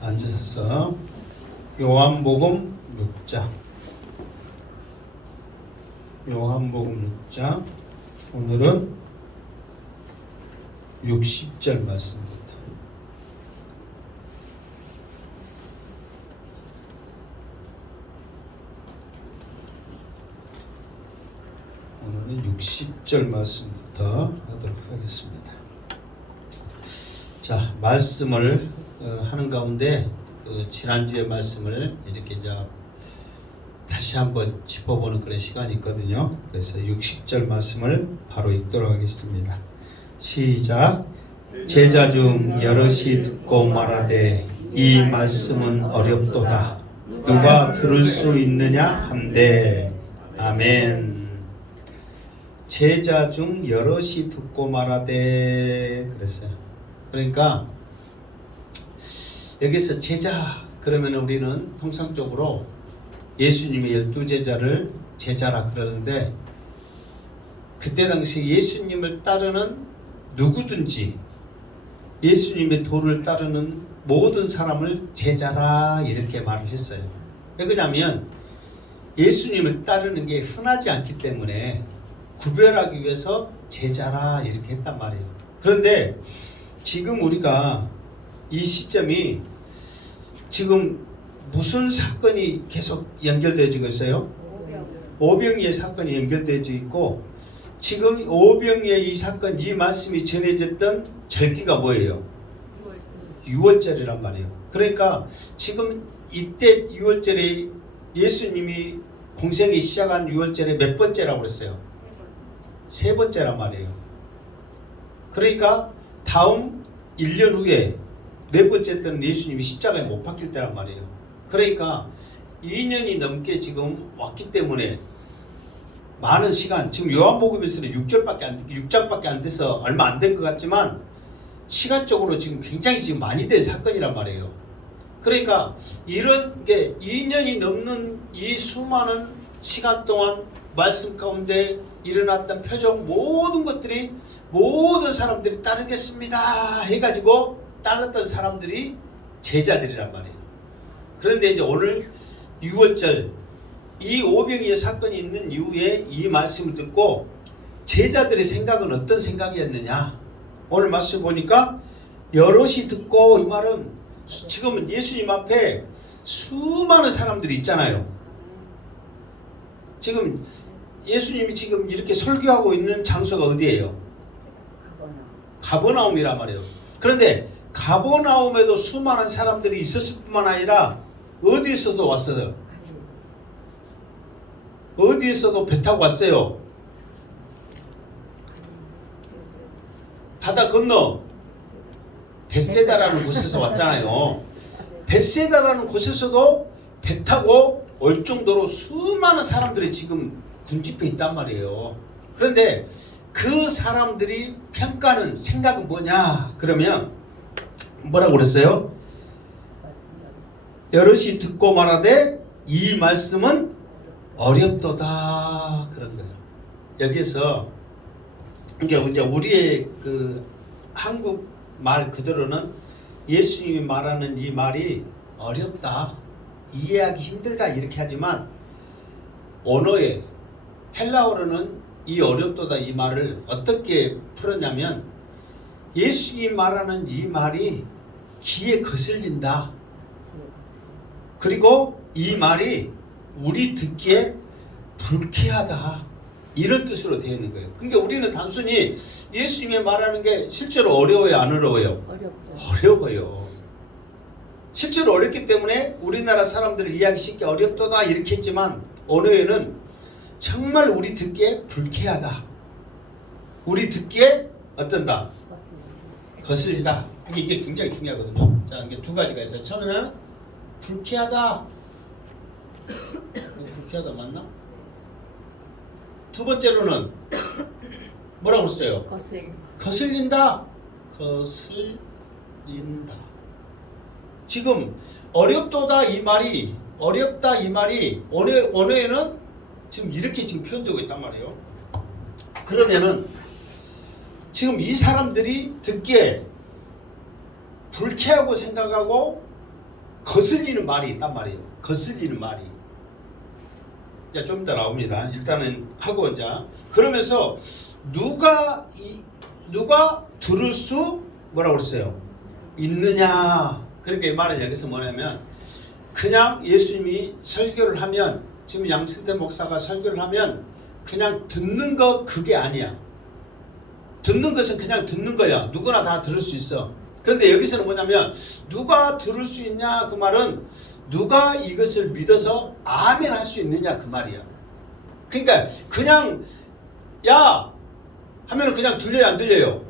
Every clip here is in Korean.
앉으셔서 요한복음 6장 요한복음 6장 오늘은 60절 말씀입니다. 오늘은 60절 말씀부터 하도록 하겠습니다. 자, 말씀을 하는 가운데 지난주의 말씀을 이렇게 이제 다시 한번 짚어보는 그런 시간이 있거든요. 그래서 60절 말씀을 바로 읽도록 하겠습니다. 시작. 제자 중 여럿이 듣고 말하되 이 말씀은 어렵도다. 누가 들을 수 있느냐 한데. 아멘. 제자 중 여럿이 듣고 말하되 그랬어요. 그러니까 여기서 제자 그러면 우리는 통상적으로 예수님의 12제자를 제자라 그러는데, 그때 당시 예수님을 따르는 누구든지 예수님의 도를 따르는 모든 사람을 제자라 이렇게 말을 했어요. 왜 그러냐면 예수님을 따르는 게 흔하지 않기 때문에 구별하기 위해서 제자라 이렇게 했단 말이에요. 그런데 지금 우리가 이 시점이 지금 무슨 사건이 계속 연결되어지고 있어요? 오병이의 사건이 연결되어지고 있고, 지금 오병이의 이 사건, 이 말씀이 전해졌던 절기가 뭐예요? 6월절이란 말이에요. 그러니까 지금 이때 6월절에 예수님이 공생이 시작한 6월절에 몇 번째라고 그랬어요? 세 번째란 말이에요. 그러니까 다음 1년 후에 네 번째 때는 예수님이 십자가에 못 박힐 때란 말이에요. 그러니까 2년이 넘게 지금 왔기 때문에 많은 시간, 지금 요한복음에서는 6장밖에 안 돼서 얼마 안 된 것 같지만 시간적으로 지금 굉장히 지금 많이 된 사건이란 말이에요. 그러니까 이런 게 2년이 넘는 이 수많은 시간 동안 말씀 가운데 일어났던 표정 모든 것들이 모든 사람들이 따르겠습니다 해가지고 따랐던 사람들이 제자들이란 말이에요. 그런데 이제 오늘 6월절 이 오병이의 사건이 있는 이후에 이 말씀을 듣고 제자들의 생각은 어떤 생각이었느냐. 오늘 말씀 보니까 여럿이 듣고, 이 말은 지금은 예수님 앞에 수많은 사람들이 있잖아요. 지금 예수님이 지금 이렇게 설교하고 있는 장소가 어디예요? 가버나움이란 말이에요. 그런데 가버나움에도 수많은 사람들이 있었을 뿐만 아니라 어디에서도 왔어요. 어디에서도 배 타고 왔어요. 바다 건너 벳세다라는 곳에서 왔잖아요. 벳세다라는 곳에서도 배 타고 올 정도로 수많은 사람들이 지금 군집해 있단 말이에요. 그런데 그 사람들이 평가는 생각은 뭐냐 그러면 뭐라고 그랬어요? 여럿이 듣고 말하되 이 말씀은 어렵도다 그런 거예요. 여기서 이제 우리의 그 한국 말 그대로는 예수님이 말하는 이 말이 어렵다, 이해하기 힘들다 이렇게 하지만, 언어에 헬라어로는 이 어렵도다 이 말을 어떻게 풀었냐면, 예수님이 말하는 이 말이 귀에 거슬린다. 그리고 이 말이 우리 듣기에 불쾌하다. 이런 뜻으로 되어 있는 거예요. 그러니까 우리는 단순히 예수님이 말하는 게 실제로 어려워요, 안 어려워요? 어려워요. 실제로 어렵기 때문에 우리나라 사람들을 이해하기 쉽게 어렵도다 이렇게 했지만, 언어에는 정말 우리 듣기에 불쾌하다. 우리 듣기에 어떤다? 거슬리다. 이게 굉장히 중요하거든요. 자, 이게 두 가지가 있어요. 처음에는 불쾌하다. 불쾌하다 맞나? 두 번째로는 뭐라고 써요? 거슬린다. 거슬린다. 지금 어렵도다 이 말이, 어렵다 이 말이 언어에는 지금 이렇게 지금 표현되고 있단 말이에요. 그러면은 지금 이 사람들이 듣기에 불쾌하고 생각하고 거슬리는 말이 있단 말이에요. 거슬리는 말이. 이제 좀 이따 나옵니다. 일단은 하고 이제 그러면서 누가 들을 수 뭐라고 그랬어요? 있느냐. 그러니까 이 말은 여기서 뭐냐면 그냥 예수님이 설교를 하면 지금 양승태 목사가 설교를 하면 그냥 듣는 거 그게 아니야. 듣는 것은 그냥 듣는 거야. 누구나 다 들을 수 있어. 그런데 여기서는 뭐냐면 누가 들을 수 있냐 그 말은 누가 이것을 믿어서 아멘 할 수 있느냐 그 말이야. 그러니까 그냥 야 하면은 그냥 들려요 안 들려요?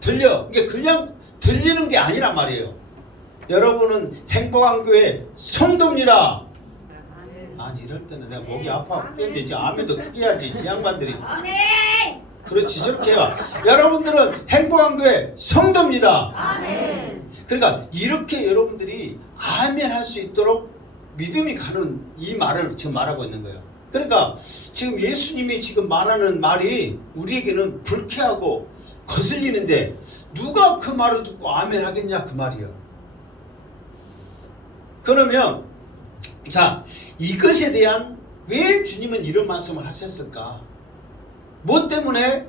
들려. 이게 그냥 들리는 게 아니란 말이에요. 여러분은 행복한 교회 성도입니다. 아니 이럴 때는 내가 목이 아파 뺀데 아멘도 크게 해야지. 이 양반들이 그렇지 저렇게 해요. 여러분들은 행복한 교회 성도입니다. 아멘. 그러니까 이렇게 여러분들이 아멘 할 수 있도록 믿음이 가는 이 말을 지금 말하고 있는 거예요. 그러니까 지금 예수님이 지금 말하는 말이 우리에게는 불쾌하고 거슬리는데 누가 그 말을 듣고 아멘 하겠냐 그 말이에요. 그러면 자 이것에 대한 왜 주님은 이런 말씀을 하셨을까? 뭐 때문에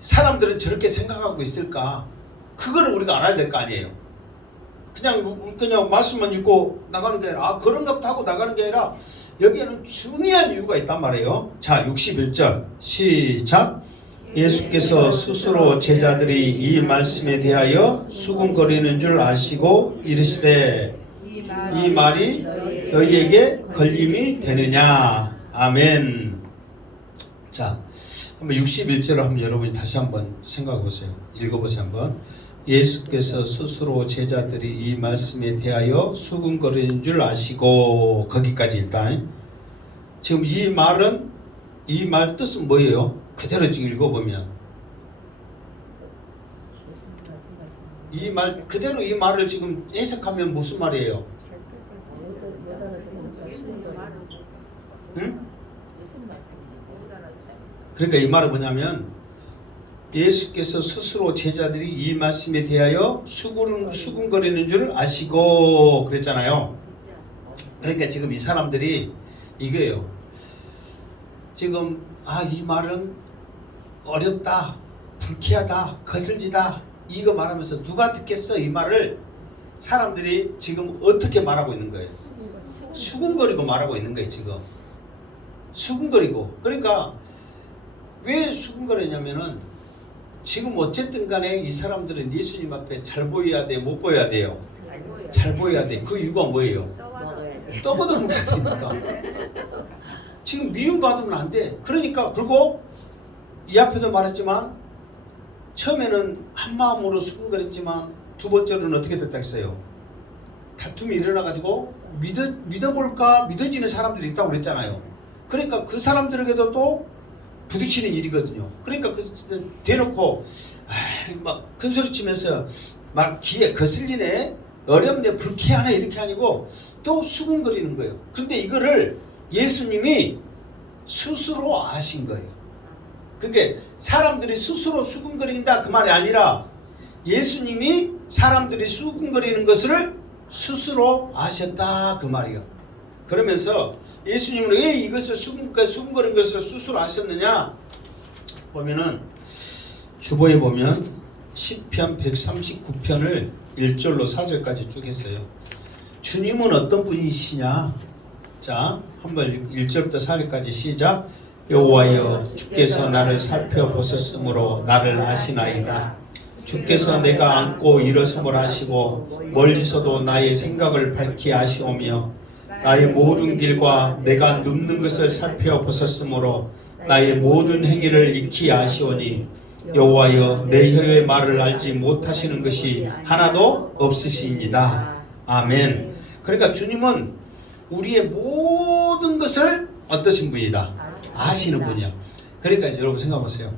사람들은 저렇게 생각하고 있을까? 그거를 우리가 알아야 될 거 아니에요. 그냥 말씀만 읽고 나가는 게 아니라 그런가 보다 하고 나가는 게 아니라 여기에는 중요한 이유가 있단 말이에요. 자 61절 시작. 예수께서 스스로 제자들이 이 말씀에 대하여 수군거리는 줄 아시고 이르시되 이 말이 너희에게 걸림이 되느냐. 아멘. 자 한번 61절을 한번 여러분이 다시 한번 생각해 보세요. 읽어보세요 한번. 예수께서 스스로 제자들이 이 말씀에 대하여 수군거리는 줄 아시고 거기까지 일단 지금 이 말은 이 말 뜻은 뭐예요? 그대로 지금 읽어보면 이 말 그대로 이 말을 지금 해석하면 무슨 말이에요? 응? 그러니까 이 말은 뭐냐면 예수께서 스스로 제자들이 이 말씀에 대하여 수군거리는 줄 아시고 그랬잖아요. 그러니까 지금 이 사람들이 이거예요. 지금 이 말은 어렵다, 불쾌하다, 거슬지다 이거 말하면서 누가 듣겠어 이 말을 사람들이 지금 어떻게 말하고 있는 거예요? 수군거리고 말하고 있는 거예요 지금. 수군거리고. 그러니까 왜 수군거리냐면은 지금 어쨌든 간에 이 사람들은 예수님 앞에 잘 보여야 돼, 못 보여야 돼요? 잘 보여야 돼. 그 이유가 뭐예요? 떠받아 먹어야 되니까. 지금 미움받으면 안 돼. 그러니까 그리고 이 앞에도 말했지만 처음에는 한 마음으로 수군거렸지만 두 번째로는 어떻게 됐다 했어요? 다툼이 일어나가지고 믿어볼까 믿어지는 사람들이 있다고 그랬잖아요. 그러니까 그 사람들에게도 또 부딪히는 일이거든요. 그러니까 대놓고 막 큰소리치면서 막 귀에 거슬리네, 어렵네, 불쾌하네 이렇게 아니고 또 수군거리는 거예요. 근데 이거를 예수님이 스스로 아신 거예요. 그게 사람들이 스스로 수군거린다 그 말이 아니라 예수님이 사람들이 수군거리는 것을 스스로 아셨다 그 말이에요. 그러면서 예수님은 왜 이것을 수군거린 것을 스스로 아셨느냐 보면은 주보에 보면 시편 139편을 1절로 4절까지 쭉 했어요. 주님은 어떤 분이시냐? 자 한번 1절부터 4절까지 시작. 여호와여 주께서 나를 살펴보셨으므로 나를 아시나이다. 주께서 내가 앉고 일어섬을 아시고 멀리서도 나의 생각을 밝히 아시오며 나의 모든 길과 내가 눕는 것을 살펴보셨으므로 나의 모든 행위를 익히 아시오니 여호와여 내 혀의 말을 알지 못하시는 것이 하나도 없으시니이다. 아멘. 그러니까 주님은 우리의 모든 것을 어떠신 분이다? 아시는 분이야. 그러니까 여러분 생각해보세요.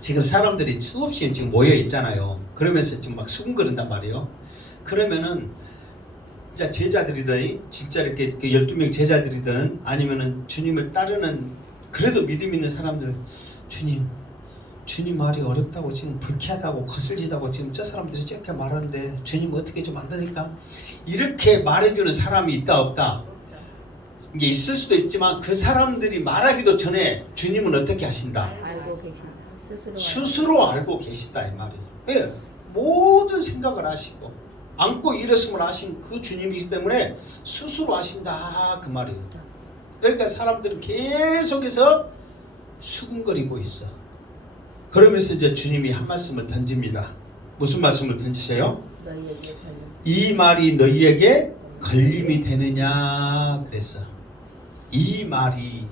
지금 사람들이 수없이 지금 모여 있잖아요. 그러면서 지금 막 수군거린단 말이에요. 그러면은 진짜 제자들이든 진짜 이렇게 12명 제자들이든 아니면은 주님을 따르는 그래도 믿음 있는 사람들, 주님 주님 말이 어렵다고 지금 불쾌하다고 거슬리다고 지금 저 사람들이 저렇게 말하는데 주님 어떻게 좀 안 되니까 이렇게 말해주는 사람이 있다 없다? 이게 있을 수도 있지만 그 사람들이 말하기도 전에 주님은 어떻게 하신다? 알고 계신다. 스스로 알고 계신다 이 말이에요. 예, 모든 생각을 하시고 안고 일었음을 하신 그 주님이기 때문에 스스로 하신다 그 말이에요. 그러니까 사람들은 계속해서 수군거리고 있어. 그러면서 이제 주님이 한 말씀을 던집니다. 무슨 말씀을 던지세요? 이 말이 너희에게 걸림이 되느냐 그랬어. 이 말이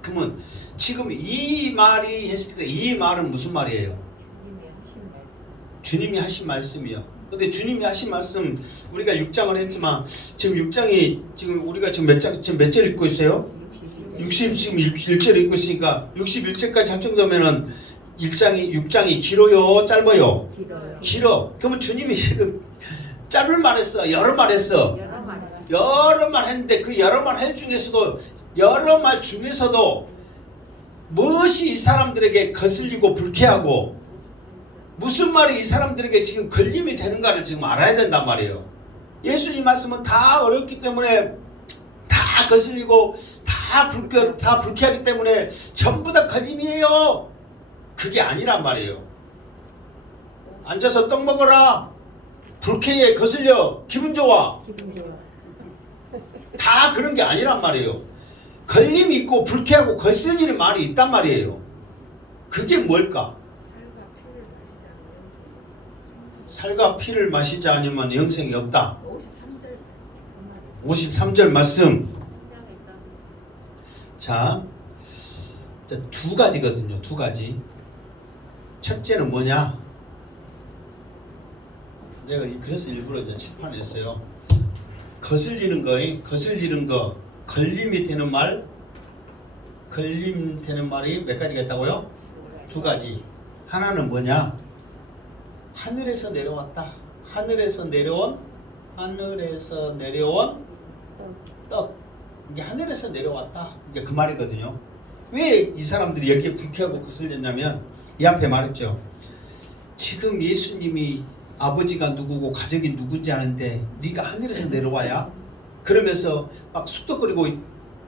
그러면 지금 이 말이 했을 때 이 말은 무슨 말이에요? 주님이 하신 말씀이요. 근데 주님이 하신 말씀 우리가 6장을 했지만 지금 6장이 지금 우리가 지금 몇 절 읽고 있어요? 61절 읽고 있으니까 61절까지 합정되면은 6장이 길어요, 짧아요? 길어. 그러면 주님이 지금 짧을 말했어, 여러 말 했어? 여러 말 했는데 그 여러 말 할 중에서도 여러 말 중에서도 무엇이 이 사람들에게 거슬리고 불쾌하고 무슨 말이 이 사람들에게 지금 걸림이 되는가를 지금 알아야 된단 말이에요. 예수님 말씀은 다 어렵기 때문에 다 거슬리고 다 불쾌하기 때문에 전부 다 걸림이에요. 그게 아니란 말이에요. 앉아서 떡 먹어라. 불쾌해, 거슬려, 기분 좋아. 다 그런 게 아니란 말이에요. 걸림이 있고 불쾌하고 거슬리는 말이 있단 말이에요. 그게 뭘까? 살과 피를 마시지 않으면 영생이 없다. 53절 말씀. 자, 두 가지거든요. 두 가지. 첫째는 뭐냐? 내가 그래서 일부러 이제 칠판했어요. 거슬리는 거, 걸림이 되는 말, 걸림되는 말이 몇 가지가 있다고요? 두 가지. 하나는 뭐냐? 하늘에서 내려왔다. 하늘에서 내려온 떡. 이게 하늘에서 내려왔다. 이게 그 말이거든요. 왜 이 사람들이 여기에 불쾌하고 거슬렸냐면 이 앞에 말했죠. 지금 예수님이 아버지가 누구고 가족이 누군지 아는데 네가 하늘에서 내려와야? 그러면서 막 쑥덕거리고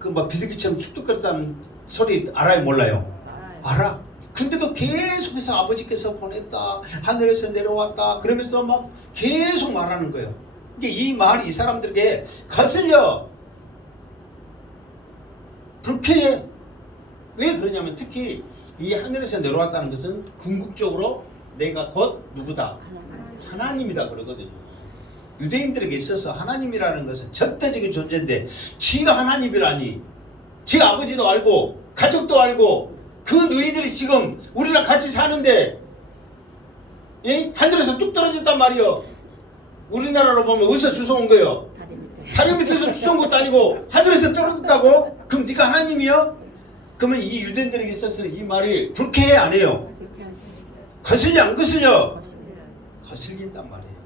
그 막 비둘기처럼 쑥덕거렸다는 소리 알아요 몰라요? 알아. 근데도 계속해서 아버지께서 보냈다. 하늘에서 내려왔다. 그러면서 막 계속 말하는 거예요. 이게 이 말이 이 사람들에게 거슬려. 불쾌해. 왜 그러냐면 특히 이 하늘에서 내려왔다는 것은 궁극적으로 내가 곧 누구다? 하나님이다 그러거든요. 유대인들에게 있어서 하나님이라는 것은 절대적인 존재인데 지가 하나님이라니. 지 아버지도 알고 가족도 알고 그 너희들이 지금 우리랑 같이 사는데 예? 하늘에서 뚝 떨어졌단 말이요. 우리나라로 보면 어디서 주워온 거요? 다리 밑에서 주워온 것도 아니고 하늘에서 떨어졌다고? 그럼 네가 하나님이요? 그러면 이 유대인들에게 있어서 이 말이 불쾌해 안 해요? 거슬려 안 거슬려? 거슬린단 말이에요.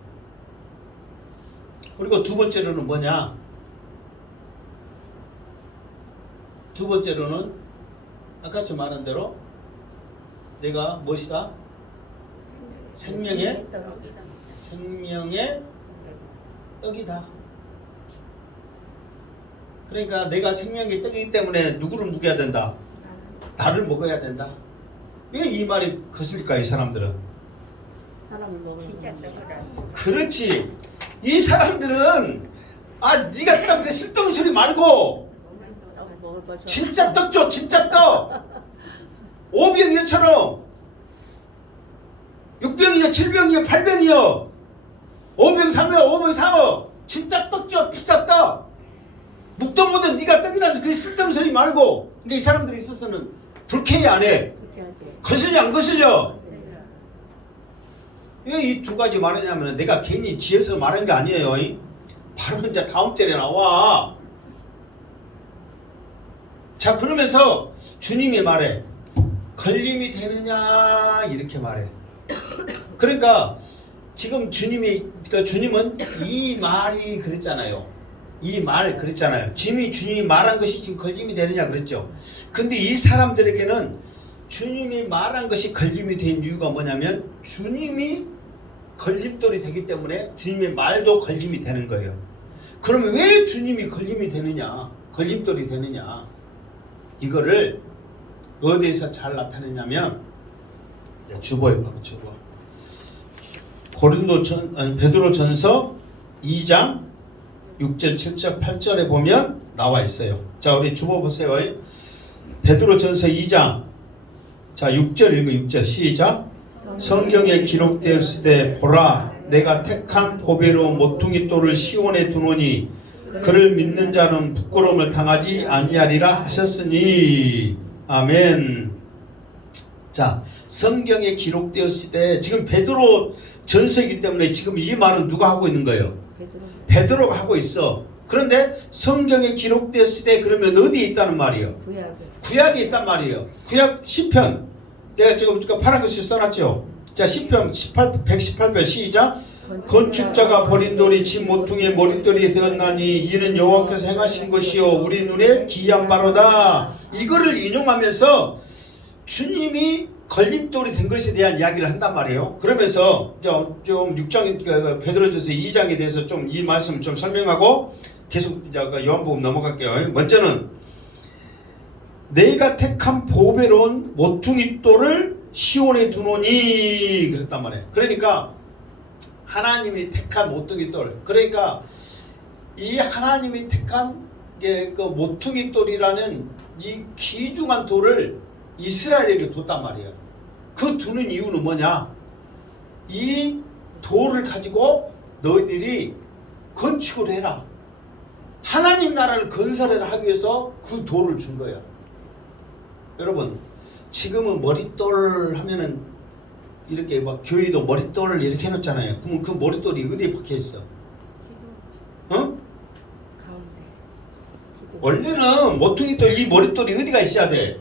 그리고 두 번째로는 뭐냐? 두 번째로는 아까 저 말한 대로 내가 무엇이다? 생명의 떡이다. 그러니까 내가 생명의 떡이기 때문에 누구를 먹여야 된다? 나를 먹어야 된다. 왜 이 말이 거슬릴까 이 사람들은? 그렇지. 이 사람들은 네가 딱 그 쓸데없는 소리 말고 진짜 떡 줘. 진짜 떡. 5병이요처럼 6병이요 7병이요 8병이요 5병 3여 5병 4여 진짜 떡 줘. 진짜 떡. 묵도 못한 네가 떡이라서 그 쓸데없는 소리 말고. 근데 이 사람들이 있어서는 불쾌해 안 해? 거슬려 안 거슬려? 왜 이 두 가지 말하냐면 내가 괜히 지어서 말한 게 아니에요. 바로 이제 다음 절에 나와. 자 그러면서 주님이 말해. 걸림이 되느냐 이렇게 말해. 그러니까 지금 주님은 이 말이 그랬잖아요. 이 말 그랬잖아요. 주님이 말한 것이 지금 걸림이 되느냐 그랬죠. 근데 이 사람들에게는 주님이 말한 것이 걸림이 된 이유가 뭐냐면 주님이 걸림돌이 되기 때문에 주님의 말도 걸림이 되는 거예요. 그러면 왜 주님이 걸림이 되느냐, 걸림돌이 되느냐, 이거를 어디에서 잘 나타내냐면 주보에 봐봐. 주보 베드로전서 2장 6절 7절 8절에 보면 나와 있어요. 자, 우리 주보 보세요. 베드로전서 2장 자 6절 읽어. 6절 시작. 성경에 기록되었으되 보라 내가 택한 보배로 모퉁이 돌을 시온에 두노니 그를 믿는 자는 부끄러움을 당하지 아니하리라 하셨으니. 아멘. 자, 성경에 기록되었을 지금 베드로 전서이기 때문에 지금 이 말은 누가 하고 있는 거예요? 베드로가 하고 있어. 그런데 성경에 기록되었을 때 그러면 어디에 있다는 말이에요? 구약에 있단 말이에요. 구약 시편 내가 지금 파란 글씨 써놨죠. 자, 시편 118편 시작. 건축자가 버린 돌이 집 모퉁이의 머릿돌이 되었나니 이는 여호와께서 행하신 것이요 우리 눈에 기이한 바로다. 이거를 인용하면서 주님이 걸림돌이 된 것에 대한 이야기를 한단 말이에요. 그러면서 좀 6장 베드로전서 2장에 대해서 좀 이 말씀 좀 설명하고 계속 이제 요한복음 넘어갈게요. 먼저는 내가 택한 보배로운 모퉁이 돌을 시온에 두노니 그랬단 말이에요. 그러니까 하나님이 택한 모퉁이 돌, 그러니까 이 하나님이 택한 그 모퉁이 돌이라는 이 귀중한 돌을 이스라엘에게 뒀단 말이에요. 그 두는 이유는 뭐냐? 이 돌을 가지고 너희들이 건축을 해라. 하나님 나라를 건설해라 하기 위해서 그 돌을 준 거예요. 여러분, 지금은 머릿돌 하면은 이렇게 막 교회도 머릿돌 이렇게 해놓잖아요. 그러면 그 머릿돌이 어디에 박혀 있어? 어? 원래는 모퉁이돌, 이 머릿돌이 어디가 있어야 돼?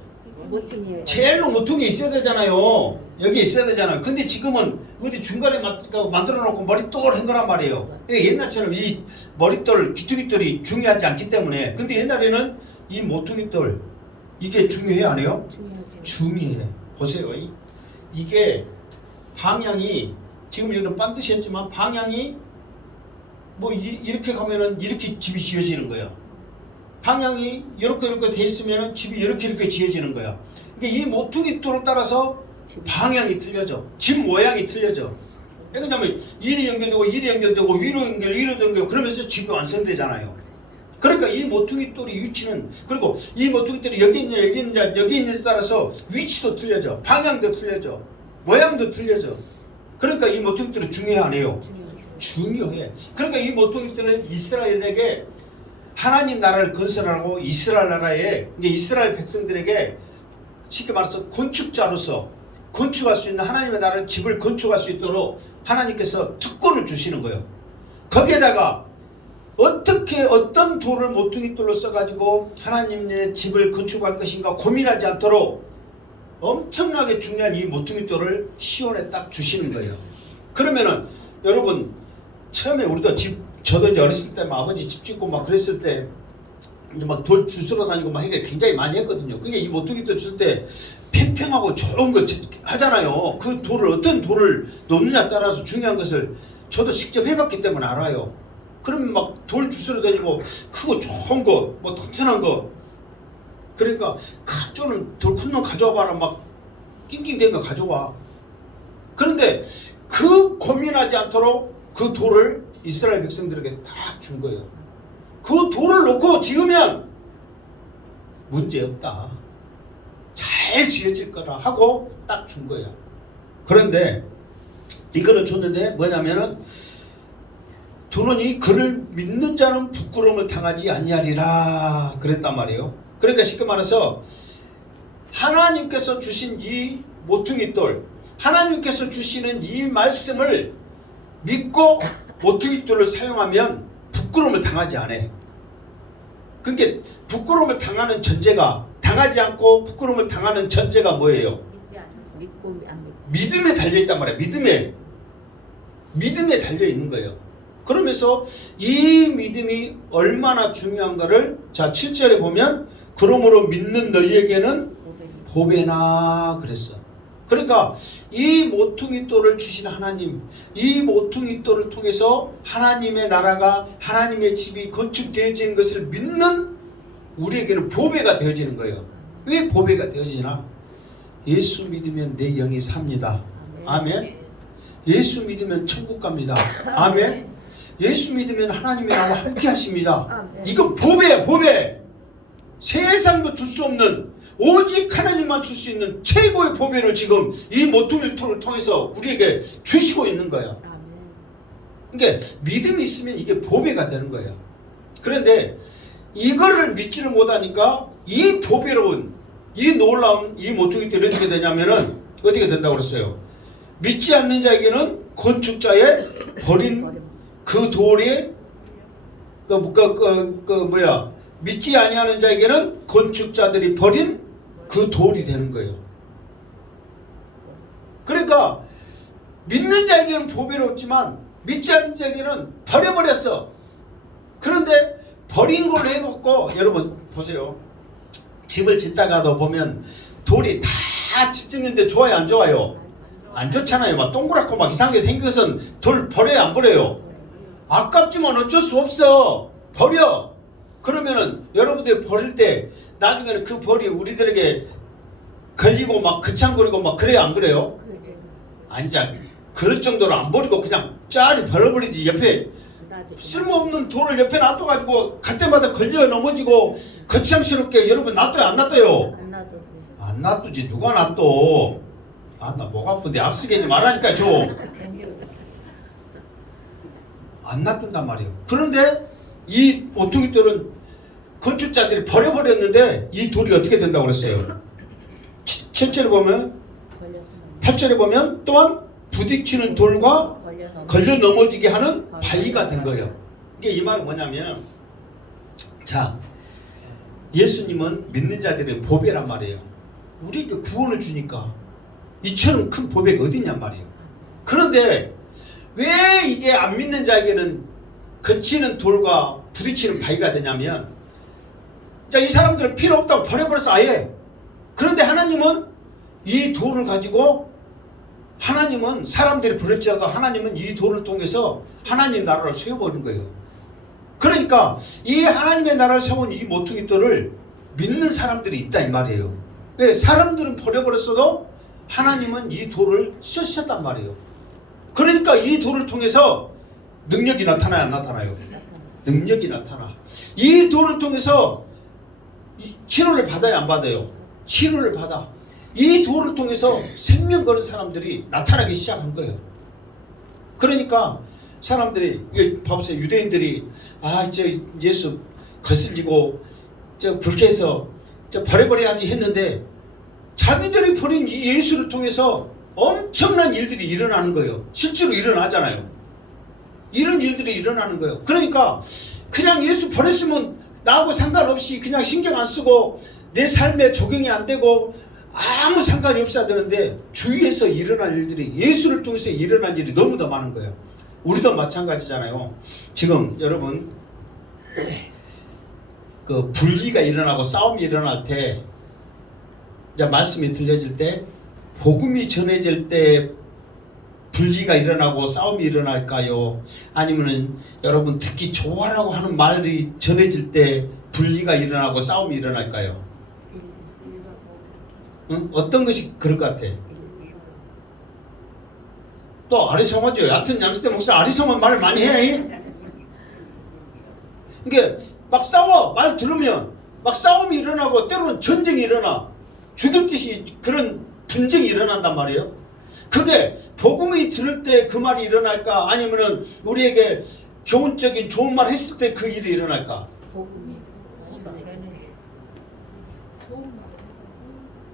제일로 모퉁이 있어야 되잖아요. 여기 있어야 되잖아요. 근데 지금은 어디 중간에 만들어 놓고 머릿돌 한 거란 말이에요. 옛날처럼 이 머릿돌, 귀퉁이돌이 중요하지 않기 때문에. 근데 옛날에는 이 모퉁이돌 이게 중요해 안 해요? 중요해. 보세요. 이게 방향이 지금 여기는 반드시 했지만 방향이 뭐 이렇게 가면은 이렇게 집이 지어지는 거야. 방향이 이렇게 돼 있으면은 집이 이렇게 지어지는 거야. 그러니까 이 모퉁이 돌을 따라서 방향이 틀려져. 집 모양이 틀려져. 왜냐면 이리 연결되고 이리 연결되고 위로 연결 그러면서 집이 완성되잖아요. 그러니까 이 모퉁이 돌의 위치는, 그리고 이 모퉁이 돌이 여기 있는 데 따라서 위치도 틀려져. 방향도 틀려져. 모양도 틀려져. 그러니까 이 모퉁이 돌이 중요해 안 해요? 중요해. 그러니까 이 모퉁이 돌은 이스라엘에게 하나님 나라를 건설하고 이스라엘 나라에 이스라엘 백성들에게 쉽게 말해서 건축자로서 건축할 수 있는 하나님의 나라의 집을 건축할 수 있도록 하나님께서 특권을 주시는 거예요. 거기에다가 어떤 돌을 모퉁이 돌로 써가지고 하나님의 집을 건축할 것인가 고민하지 않도록 엄청나게 중요한 이 모퉁이 돌을 시온에 딱 주시는 거예요. 그러면은 여러분, 처음에 우리도 저도 이제 어렸을 때 아버지 집 짓고 막 그랬을 때 이제 막 돌 주스러 다니고 막 이게 굉장히 많이 했거든요. 그게 이 모퉁이 돌 줄 때 팽팽하고 좋은 거 하잖아요. 그 돌을 어떤 돌을 놓느냐에 따라서 중요한 것을 저도 직접 해봤기 때문에 알아요. 그러면 막 돌 주스러 다니고 크고 좋은 거, 뭐 튼튼한 거, 그러니까 저는 돌 큰 놈 가져와 봐라 막 낑낑대며 가져와. 그런데 그 고민하지 않도록 그 돌을 이스라엘 백성들에게 딱 준 거예요. 그 돌을 놓고 지으면 문제없다. 잘 지어질 거라 하고 딱 준 거야. 그런데 이거를 줬는데 뭐냐면은 두노니 그를 믿는 자는 부끄러움을 당하지 아니하리라 그랬단 말이에요. 그러니까 쉽게 말해서 하나님께서 주신 이 모퉁이 돌, 하나님께서 주시는 이 말씀을 믿고 모퉁이 돌을 사용하면 부끄러움을 당하지 않아. 그러니까 부끄러움을 당하는 전제가, 당하지 않고 부끄러움을 당하는 전제가 뭐예요? 믿음에 달려있단 말이에요. 믿음에 달려있는 거예요. 그러면서 이 믿음이 얼마나 중요한가를 자 7절에 보면 그러므로 믿는 너희에게는 보배나 그랬어. 그러니까 이 모퉁이 돌을 주신 하나님, 이 모퉁이 돌을 통해서 하나님의 나라가, 하나님의 집이 건축되어지는 것을 믿는 우리에게는 보배가 되어지는 거예요. 왜 보배가 되어지나? 예수 믿으면 내 영이 삽니다. 아멘. 예수 믿으면 천국 갑니다. 아멘. 예수 믿으면 하나님이 나와 함께 하십니다. 이거 보배야, 보배. 세상도 줄 수 없는, 오직 하나님만 줄 수 있는 최고의 보배를 지금 이 모퉁이 돌을 통해서 우리에게 주시고 있는 거야. 그러니까 믿음이 있으면 이게 보배가 되는 거야. 그런데 이거를 믿지를 못하니까 이 보배로운, 이 놀라운 이 모퉁이 돌이 어떻게 되냐면은 어떻게 된다고 그랬어요? 믿지 않는 자에게는 건축자의 버린 그 돌이 믿지 아니하는 자에게는 건축자들이 버린 그 돌이 되는 거예요. 그러니까 믿는 자에게는 보배롭지만 믿지 않는 자에게는 버려버렸어. 그런데 버린 걸로 해놓고, 여러분 보세요. 집을 짓다가도 보면 돌이 다 집 짓는데 좋아요, 안 좋아요? 안 좋잖아요. 막 동그랗고 막 이상하게 생긴 것은 돌 버려요, 안 버려요? 아깝지만 어쩔 수 없어. 버려. 그러면은 여러분들 버릴 때 나중에는 그 벌이 우리들에게 걸리고 막 그창거리고 막 그래요, 안 그래요? 아니자, 그럴 정도로 안 버리고 그냥 짜리 버려버리지. 옆에 쓸모없는 돌을 옆에 놔둬가지고 갈 때마다 걸려 넘어지고 거창스럽게. 여러분 놔둬요, 안 놔둬요? 안 놔두지. 누가 놔둬? 아, 나 목 아픈데 악쓰게지 말라니까 좀. 안 놔둔단 말이에요. 그런데 이 모퉁이 돌은 건축자들이 버려버렸는데 이 돌이 어떻게 된다고 그랬어요? 7절에 보면, 8절에 보면 또한 부딪히는 돌과 걸려 넘어지게 하는 바위가 된 거예요. 이게 이 말은 뭐냐면, 자, 예수님은 믿는 자들의 보배란 말이에요. 우리에게 구원을 주니까 이처럼 큰 보배가 어딨냔 말이에요. 그런데 왜 이게 안 믿는 자에게는 거치는 돌과 부딪히는 바위가 되냐면, 자, 이 사람들은 필요 없다고 버려버렸어, 아예. 그런데 하나님은 이 돌을 가지고, 하나님은 사람들이 버렸지라도 하나님은 이 돌을 통해서 하나님 나라를 세워버린 거예요. 그러니까 이 하나님의 나라를 세운 이 모퉁이 돌을 믿는 사람들이 있다 이 말이에요. 왜? 사람들은 버려버렸어도 하나님은 이 돌을 쓰셨단 말이에요. 그러니까 이 돌을 통해서 능력이 나타나요, 안 나타나요? 능력이 나타나. 이 돌을 통해서 치료를 받아요, 안 받아요? 치료를 받아. 이 돌을 통해서 생명 거는 사람들이 나타나기 시작한 거예요. 그러니까 사람들이, 봐보세요. 유대인들이 예수 거슬리고 불쾌해서 버려버려야지 했는데, 자기들이 버린 이 예수를 통해서 엄청난 일들이 일어나는 거예요. 실제로 일어나잖아요. 이런 일들이 일어나는 거예요. 그러니까 그냥 예수 버렸으면 나하고 상관없이 그냥 신경 안 쓰고 내 삶에 적용이 안 되고 아무 상관이 없어야 되는데, 주위에서 일어날 일들이, 예수를 통해서 일어날 일이 너무나 많은 거예요. 우리도 마찬가지잖아요. 지금 여러분 그 분리가 일어나고 싸움이 일어날 때, 이제 말씀이 들려질 때, 복음이 전해질 때 분리가 일어나고 싸움이 일어날까요? 아니면은 여러분 듣기 좋아라고 하는 말이 전해질 때 분리가 일어나고 싸움이 일어날까요? 응? 어떤 것이 그럴 것 같아? 또 아리송하죠. 얕은 양식대 목사 아리송한 말을 많이 해. 이게 막 싸워. 말 들으면 막 싸움이 일어나고 때로는 전쟁이 일어나. 죽였듯이 그런 분쟁이 일어난단 말이에요. 그게 복음이 들을 때 그 말이 일어날까? 아니면은 우리에게 교훈적인 좋은 말 했을 때 그 일이 일어날까?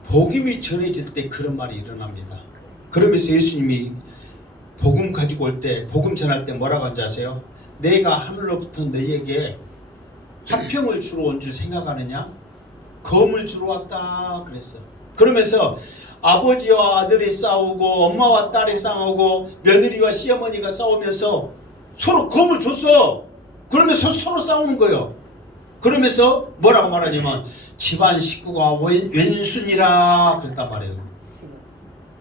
복음이 전해질 때 그런 말이 일어납니다. 그러면서 예수님이 복음 가지고 올 때, 복음 전할 때 뭐라고 한지 아세요? 내가 하늘로부터 너희에게 화평을 주러 온 줄 생각하느냐? 검을 주러 왔다 그랬어요. 그러면서 아버지와 아들이 싸우고 엄마와 딸이 싸우고 며느리와 시어머니가 싸우면서 서로 검을 줬어. 그러면서 서로 싸우는 거예요. 그러면서 뭐라고 말하냐면 집안 식구가 왼순이라 그랬단 말이에요.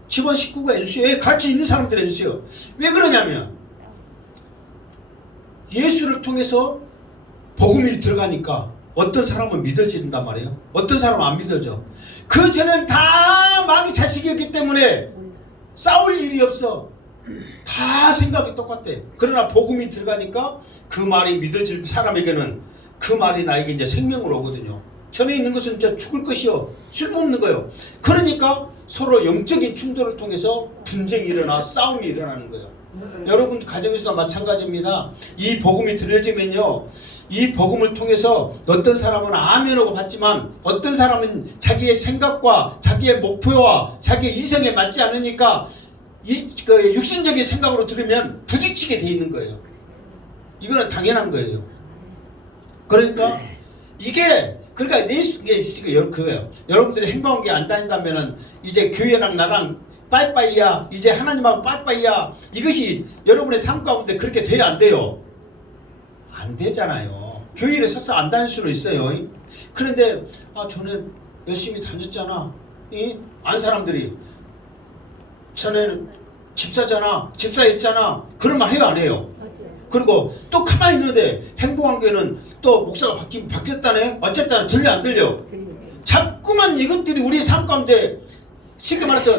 집안 식구가 왼수예요. 같이 있는 사람들이 왼수예요. 왜 그러냐면 예수를 통해서 복음이 들어가니까 어떤 사람은 믿어진단 말이에요. 어떤 사람은 안 믿어져. 그 전엔 다 마귀 자식이었기 때문에 싸울 일이 없어. 다 생각이 똑같대. 그러나 복음이 들어가니까 그 말이 믿어질 사람에게는 그 말이 나에게 이제 생명으로 오거든요. 전에 있는 것은 이제 죽을 것이요. 쓸모없는 거예요. 그러니까 서로 영적인 충돌을 통해서 분쟁이 일어나 싸움이 일어나는 거예요. 여러분 가정에서도 마찬가지입니다. 이 복음이 들려지면요. 이 복음을 통해서 어떤 사람은 아멘하고 받지만 어떤 사람은 자기의 생각과 자기의 목표와 자기의 이성에 맞지 않으니까 그 육신적인 생각으로 들으면 부딪히게 돼 있는 거예요. 이거는 당연한 거예요. 그러니까 그러니까 그거예요. 여러분들이 행복하게 안 다닌다면은 이제 교회랑 나랑 빠이빠이야. 이제 하나님하고 빠이빠이야. 이것이 여러분의 삶 가운데 그렇게 돼야 안 돼요. 안 되잖아요. 교회를 서서 안 다닐 수는 있어요. 그런데 저는 열심히 다녔잖아. 안 사람들이 전에는 집사잖아. 집사였잖아. 그런 말 해요 안 해요? 그리고 또 가만히 있는데 행복한 교회는 또 목사가 바뀌었다네. 어쨌다네. 들려 안 들려? 자꾸만 이것들이 우리 삶 가운데 쉽게 말해서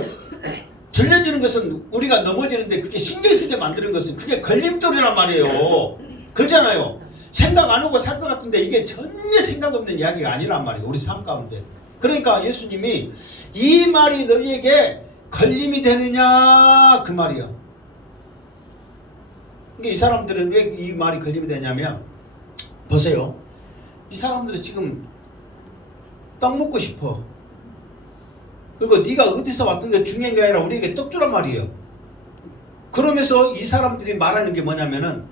들려지는 것은 우리가 넘어지는데 그게 신경 쓰게 만드는 것은 그게 걸림돌이란 말이에요. 그러잖아요. 생각 안 하고 살 것 같은데 이게 전혀 생각 없는 이야기가 아니란 말이에요. 우리 삶 가운데. 그러니까 예수님이 이 말이 너희에게 걸림이 되느냐 그 말이야. 그러니까 이 사람들은 왜 이 말이 걸림이 되냐면 보세요. 이 사람들은 지금 떡 먹고 싶어. 그리고 네가 어디서 왔던 게 중요한 게 아니라 우리에게 떡 주란 말이에요. 그러면서 이 사람들이 말하는 게 뭐냐면은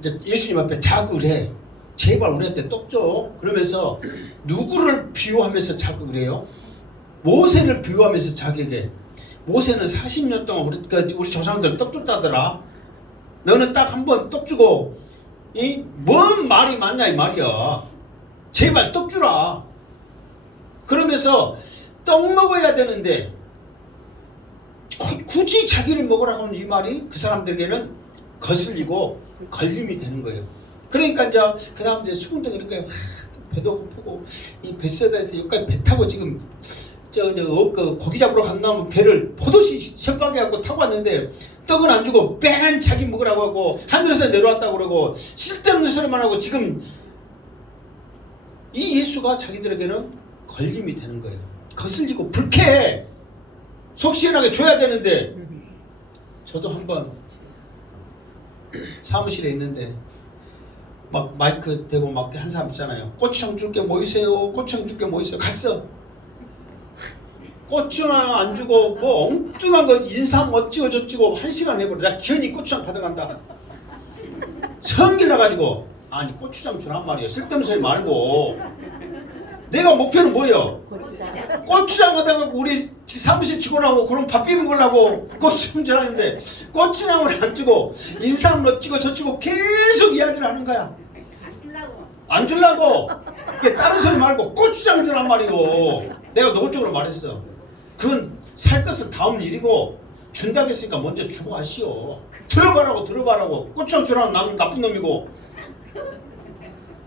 이제 예수님 앞에 자극을 해. 제발 우리한테 떡 줘. 그러면서 누구를 비유하면서 자극을 해요? 모세를 비유하면서 자극해. 모세는 40년 동안 우리 조상들 떡 줬다더라. 너는 딱 한 번 떡 주고 뭔 말이 많냐 이 말이야. 제발 떡 주라. 그러면서 떡 먹어야 되는데 굳이 자기를 먹으라고 하는 이 말이 그 사람들에게는 거슬리고 걸림이 되는 거예요. 그러니까 이제 그 다음 이제 수군덩이 이렇게 배도 고프고 이 뱃세다에서 여기까지 배 타고 지금 그 고기 잡으러 간다면 배를 포도시 ሸ박에 갖고 타고 왔는데 떡은 안 주고 뺑 자기 먹으라고 하고 하늘에서 내려왔다고 그러고 쓸데없는 소리만 하고 지금 이 예수가 자기들에게는 걸림이 되는 거예요. 거슬리고 불쾌해. 속 시원하게 줘야 되는데 저도 한번 사무실에 있는데 막 마이크 대고 막 한 사람 있잖아요. 고추장 줄게 모이세요. 고추장 줄게 모이세요. 갔어. 고추장 안 주고 뭐 엉뚱한 거 인삼 어찌고 저찌고 1시간 해버려. 나 기현이 고추장 받아간다. 성질 나가지고 아니 고추장 주란 말이야. 쓸데없는 소리 말고 내가 목표는 뭐예요? 고추장 하다가 우리 사무실 직원하고 그럼 밥 비빔 걸라고 고추장 주라는데 고추장을 안 주고 인삼 어찌고 저찌고 계속 이야기를 하는 거야. 안 주려고. 다른 소리 말고 고추장 주란 말이요. 내가 노골적으로 말했어. 그건 살 것은 다음 일이고 준다고 했으니까 먼저 주고 하시오. 들어봐라고 고추장 주라는 나는 나쁜 놈이고.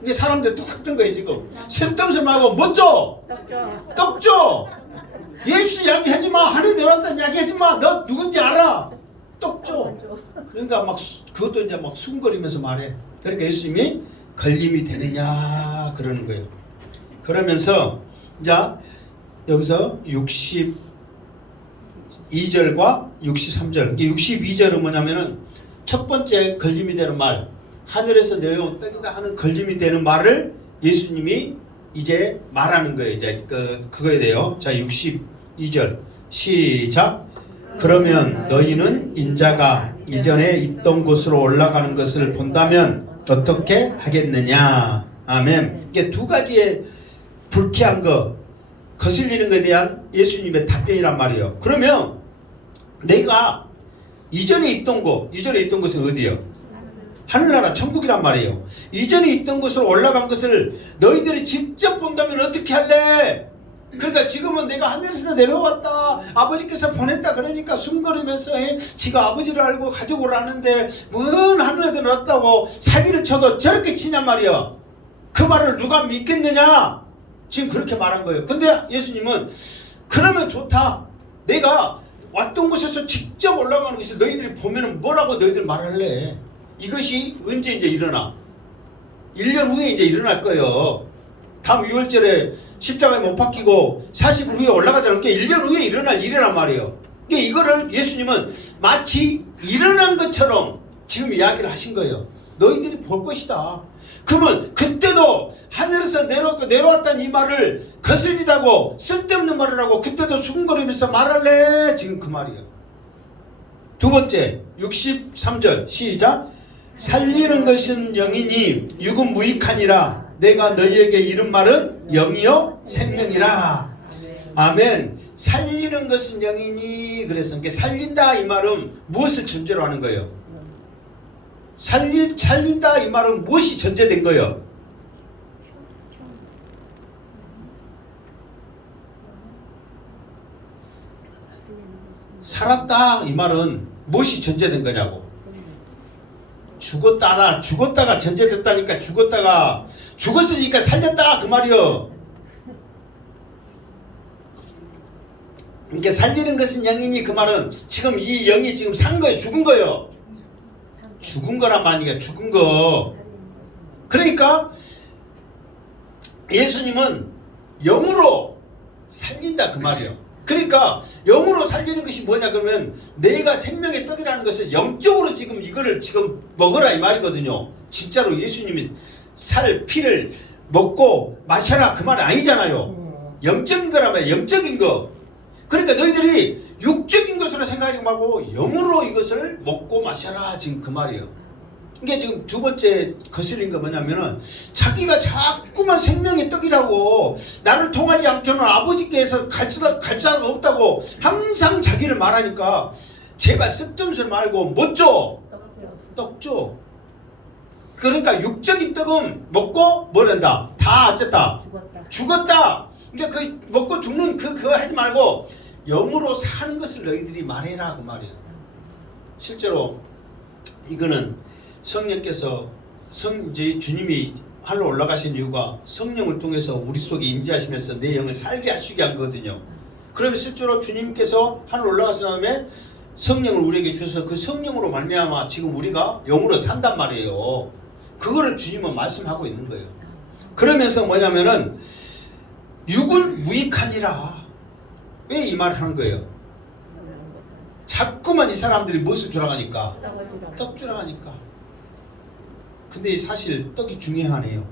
이게 사람들 똑같은 거예요 지금. 쓸데없이 말고 뭐 줘? 떡 줘. 예수 이야기하지 마. 하늘에 내려왔다는 이야기하지 마. 너 누군지 알아. 떡 줘. 그러니까 막 그것도 이제 막 수근거리면서 말해. 그러니까 예수님이 걸림이 되느냐 그러는 거예요. 그러면서 이제 여기서 62절과 63절. 62절은 뭐냐면은 첫 번째 걸림이 되는 말. 하늘에서 내려온 떡이다 하는 걸림이 되는 말을 예수님이 이제 말하는 거예요. 이제 그거에 대해요. 자, 62절 시작. 그러면 너희는 인자가 이전에 있던 곳으로 올라가는 것을 본다면 어떻게 하겠느냐. 아멘. 이게 두 가지의 불쾌한 거, 거슬리는 것에 대한 예수님의 답변이란 말이에요. 그러면 내가 이전에 있던 곳은 어디요? 하늘나라 천국이란 말이에요. 이전에 있던 곳으로 올라간 것을 너희들이 직접 본다면 어떻게 할래? 그러니까 지금은 내가 하늘에서 내려왔다, 아버지께서 보냈다 그러니까 숨거리면서 지가 아버지를 알고 가지고 오라는데 뭔 하늘에 내려왔다고 사기를 쳐도 저렇게 치냔 말이야. 그 말을 누가 믿겠느냐? 지금 그렇게 말한 거예요. 근데 예수님은 그러면 좋다, 내가 왔던 곳에서 직접 올라가는 것을 너희들이 보면은 뭐라고 너희들 말할래? 이것이 언제 이제 일어나? 1년 후에 이제 일어날 거예요. 다음 6월절에 십자가에 못 박히고 40일 후에 올라가자는 게 1년 후에 일어날 일이란 말이에요. 그러니까 이거를 예수님은 마치 일어난 것처럼 지금 이야기를 하신 거예요. 너희들이 볼 것이다. 그러면 그때도 하늘에서 내려왔다는 이 말을 거슬리다고 쓸데없는 말을 하고 그때도 수근거리면서 말할래? 지금 그 말이에요. 두 번째 63절 시작. 살리는 것은 영이니 육은 무익하니라. 내가 너희에게 이른 말은 영이요 생명이라. 아멘. 살리는 것은 영이니. 그래서 살린다 이 말은 무엇을 전제로 하는 거예요? 살린다 이 말은 무엇이 전제된 거예요? 살았다 이 말은 무엇이 전제된 거냐고. 죽었다가 전제됐다니까. 죽었으니까 살렸다 그 말이요. 그러니까 살리는 것은 영이니 그 말은 지금 이 영이 지금 산 거예요. 죽은 거예요. 죽은 거란 말이야. 죽은 거. 그러니까 예수님은 영으로 살린다 그 말이에요. 그러니까 영으로 살리는 것이 뭐냐 그러면 내가 생명의 떡이라는 것을 영적으로 지금 이거를 지금 먹어라 이 말이거든요. 진짜로 예수님이 살 피를 먹고 마셔라 그 말은 아니잖아요. 영적인 거란 말이에요. 영적인 거. 그러니까 너희들이 육적인 것으로 생각하지 말고 영으로 이것을 먹고 마셔라 지금 그 말이에요. 이게 지금 두 번째 거슬린 거 뭐냐면은 자기가 자꾸만 생명의 떡이라고 나를 통하지 않게는 아버지께서 갈 자가 없다고 항상 자기를 말하니까 제발 쓸데없는 소리 말고 뭐 줘? 떡 줘. 그러니까 육적인 떡은 먹고 뭐란다? 다 어쨌다? 죽었다. 그러니까 그 먹고 죽는 그거 하지 말고 영으로 사는 것을 너희들이 말해라 그 말이에요. 실제로 이거는 성령께서 이제 주님이 하늘로 올라가신 이유가 성령을 통해서 우리 속에 임재하시면서 내 영을 살게 하시게 한 거거든요. 그러면 실제로 주님께서 하늘 올라가신 다음에 성령을 우리에게 주셔서 그 성령으로 말미암아 지금 우리가 영으로 산단 말이에요. 그거를 주님은 말씀하고 있는 거예요. 그러면서 뭐냐면은 육은 무익하니라. 왜 이 말을 하는 거예요? 자꾸만 이 사람들이 무엇을 주라 하니까? 떡 주라 하니까. 근데 사실 떡이 중요하네요.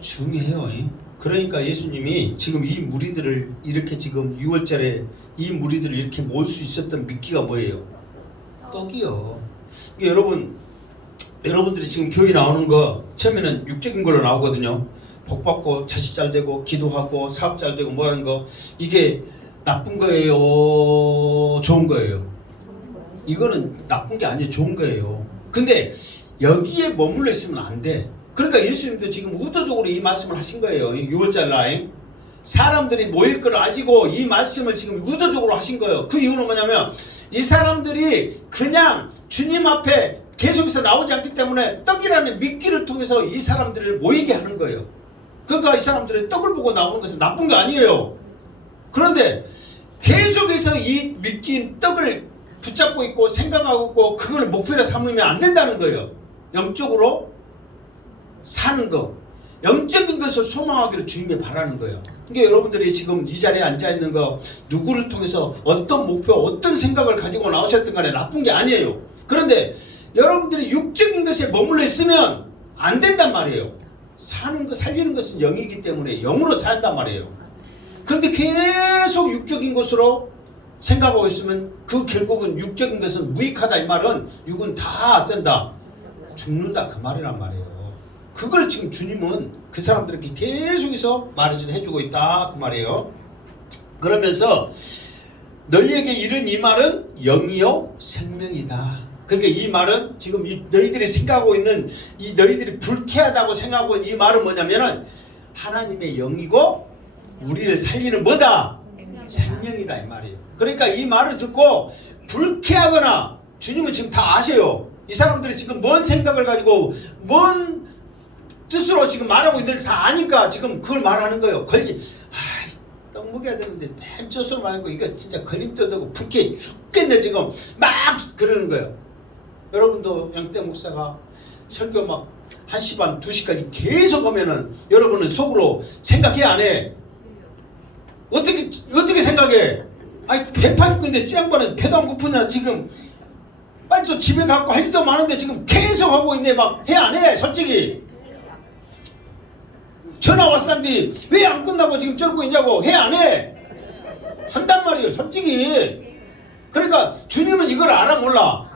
중요해요. 그러니까 예수님이 지금 이 무리들을 이렇게 지금 6월절에 이 무리들을 이렇게 모을 수 있었던 미끼가 뭐예요? 떡이요. 그러니까 여러분들이 지금 교회 나오는 거 처음에는 육적인 걸로 나오거든요. 복받고 자식 잘 되고 기도하고 사업 잘 되고 뭐 하는 거, 이게 나쁜 거예요? 좋은 거예요? 이거는 나쁜 게 아니에요. 좋은 거예요. 근데 여기에 머물러 있으면 안 돼. 그러니까 예수님도 지금 의도적으로 이 말씀을 하신 거예요. 6월절 날 사람들이 모일 걸 아시고 이 말씀을 지금 의도적으로 하신 거예요. 그 이유는 뭐냐면 이 사람들이 그냥 주님 앞에 계속해서 나오지 않기 때문에 떡이라는 미끼를 통해서 이 사람들을 모이게 하는 거예요. 그러니까 이 사람들이 떡을 보고 나오는 것은 나쁜 게 아니에요. 그런데 계속해서 이 미끼인 떡을 붙잡고 있고 생각하고 있고 그걸 목표로 삼으면 안 된다는 거예요. 영적으로 사는 거, 영적인 것을 소망하기를 주님이 바라는 거예요. 그러니까 여러분들이 지금 이 자리에 앉아있는 거 누구를 통해서 어떤 목표, 어떤 생각을 가지고 나오셨든 간에 나쁜 게 아니에요. 그런데 여러분들이 육적인 것에 머물러 있으면 안 된단 말이에요. 사는 거, 살리는 것은 영이기 때문에 영으로 산단 말이에요. 그런데 계속 육적인 것으로 생각하고 있으면 그 결국은 육적인 것은 무익하다 이 말은 육은 다 어쩐다? 죽는다 그 말이란 말이에요. 그걸 지금 주님은 그 사람들에게 계속해서 말을 해주고 있다 그 말이에요. 그러면서 너희에게 이른 이 말은 영이요 생명이다. 그러니까 이 말은 지금 너희들이 생각하고 있는 이 너희들이 불쾌하다고 생각하고 있는 이 말은 뭐냐면은 하나님의 영이고 우리를 살리는 뭐다? 생명이다 이 말이에요. 그러니까 이 말을 듣고 불쾌하거나 주님은 지금 다 아세요. 이 사람들이 지금 뭔 생각을 가지고 뭔 뜻으로 지금 말하고 있는지 다 아니까 지금 그걸 말하는 거예요. 떡 먹여야 되는데 맨 저수로 말고 이거 진짜 걸림돌 되고 불쾌해 죽겠네 지금 막 그러는 거예요. 여러분도 양떼 목사가 설교 막 1시 반 2시까지 계속 하면은 여러분은 속으로 생각해 안 해? 어떻게 생각해? 아니 배파 죽겠는데 쥐양반은 배도 안 고프냐 지금 빨리 또 집에 가고 할 일도 많은데 지금 계속 하고 있네 막 해 안 해? 솔직히 전화 왔었는데 왜 안 끝나고 지금 저러고 있냐고 해 안 해? 한단 말이에요 솔직히. 그러니까 주님은 이걸 알아 몰라?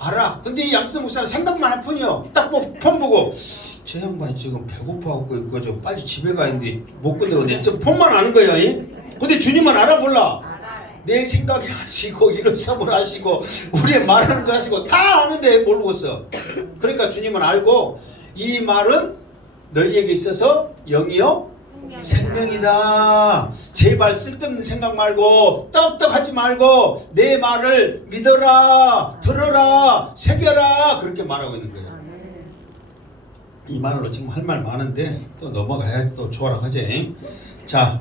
알아. 근데 이 양수대 목사는 생각만 할 뿐이요. 딱 폰 보고 저 양반 지금 배고파갖고 있고 좀 빨리 집에 가야지 못 끝내고 내 폰만 아는 거야. 근데 주님은 알아 몰라? 내 생각이 하시고 일어서물 하시고 우리의 말하는 거 하시고 다 아는데 모르겠어. 그러니까 주님은 알고 이 말은 너희에게 있어서 영이요 생명이다. 제발 쓸데없는 생각 말고 떡떡하지 말고 내 말을 믿어라 들어라 새겨라 그렇게 말하고 있는 거예요. 이 말로 지금 할 말 많은데 또 넘어가야 또 조락하지. 자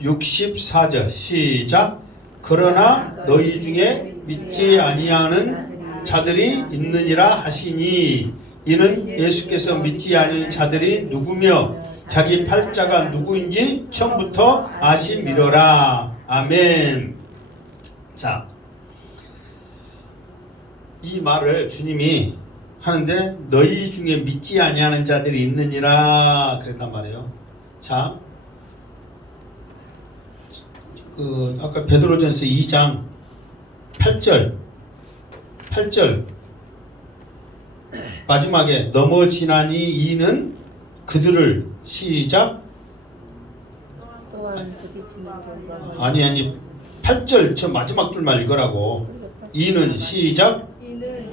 64절 시작. 그러나 너희 중에 믿지 아니하는 자들이 있느니라 하시니 이는 예수께서 믿지 아니하는 자들이 누구며 자기 팔자가 누구인지 처음부터 아심이로라. 아멘. 자, 이 말을 주님이 하는데 너희 중에 믿지 아니하는 자들이 있느니라 그랬단 말이에요. 자, 아까 베드로전서 2장 8절 마지막에 넘어지나니 이는 그들을 시작 아니 8절 저 마지막 줄만 읽으라고. 이는 시작 이는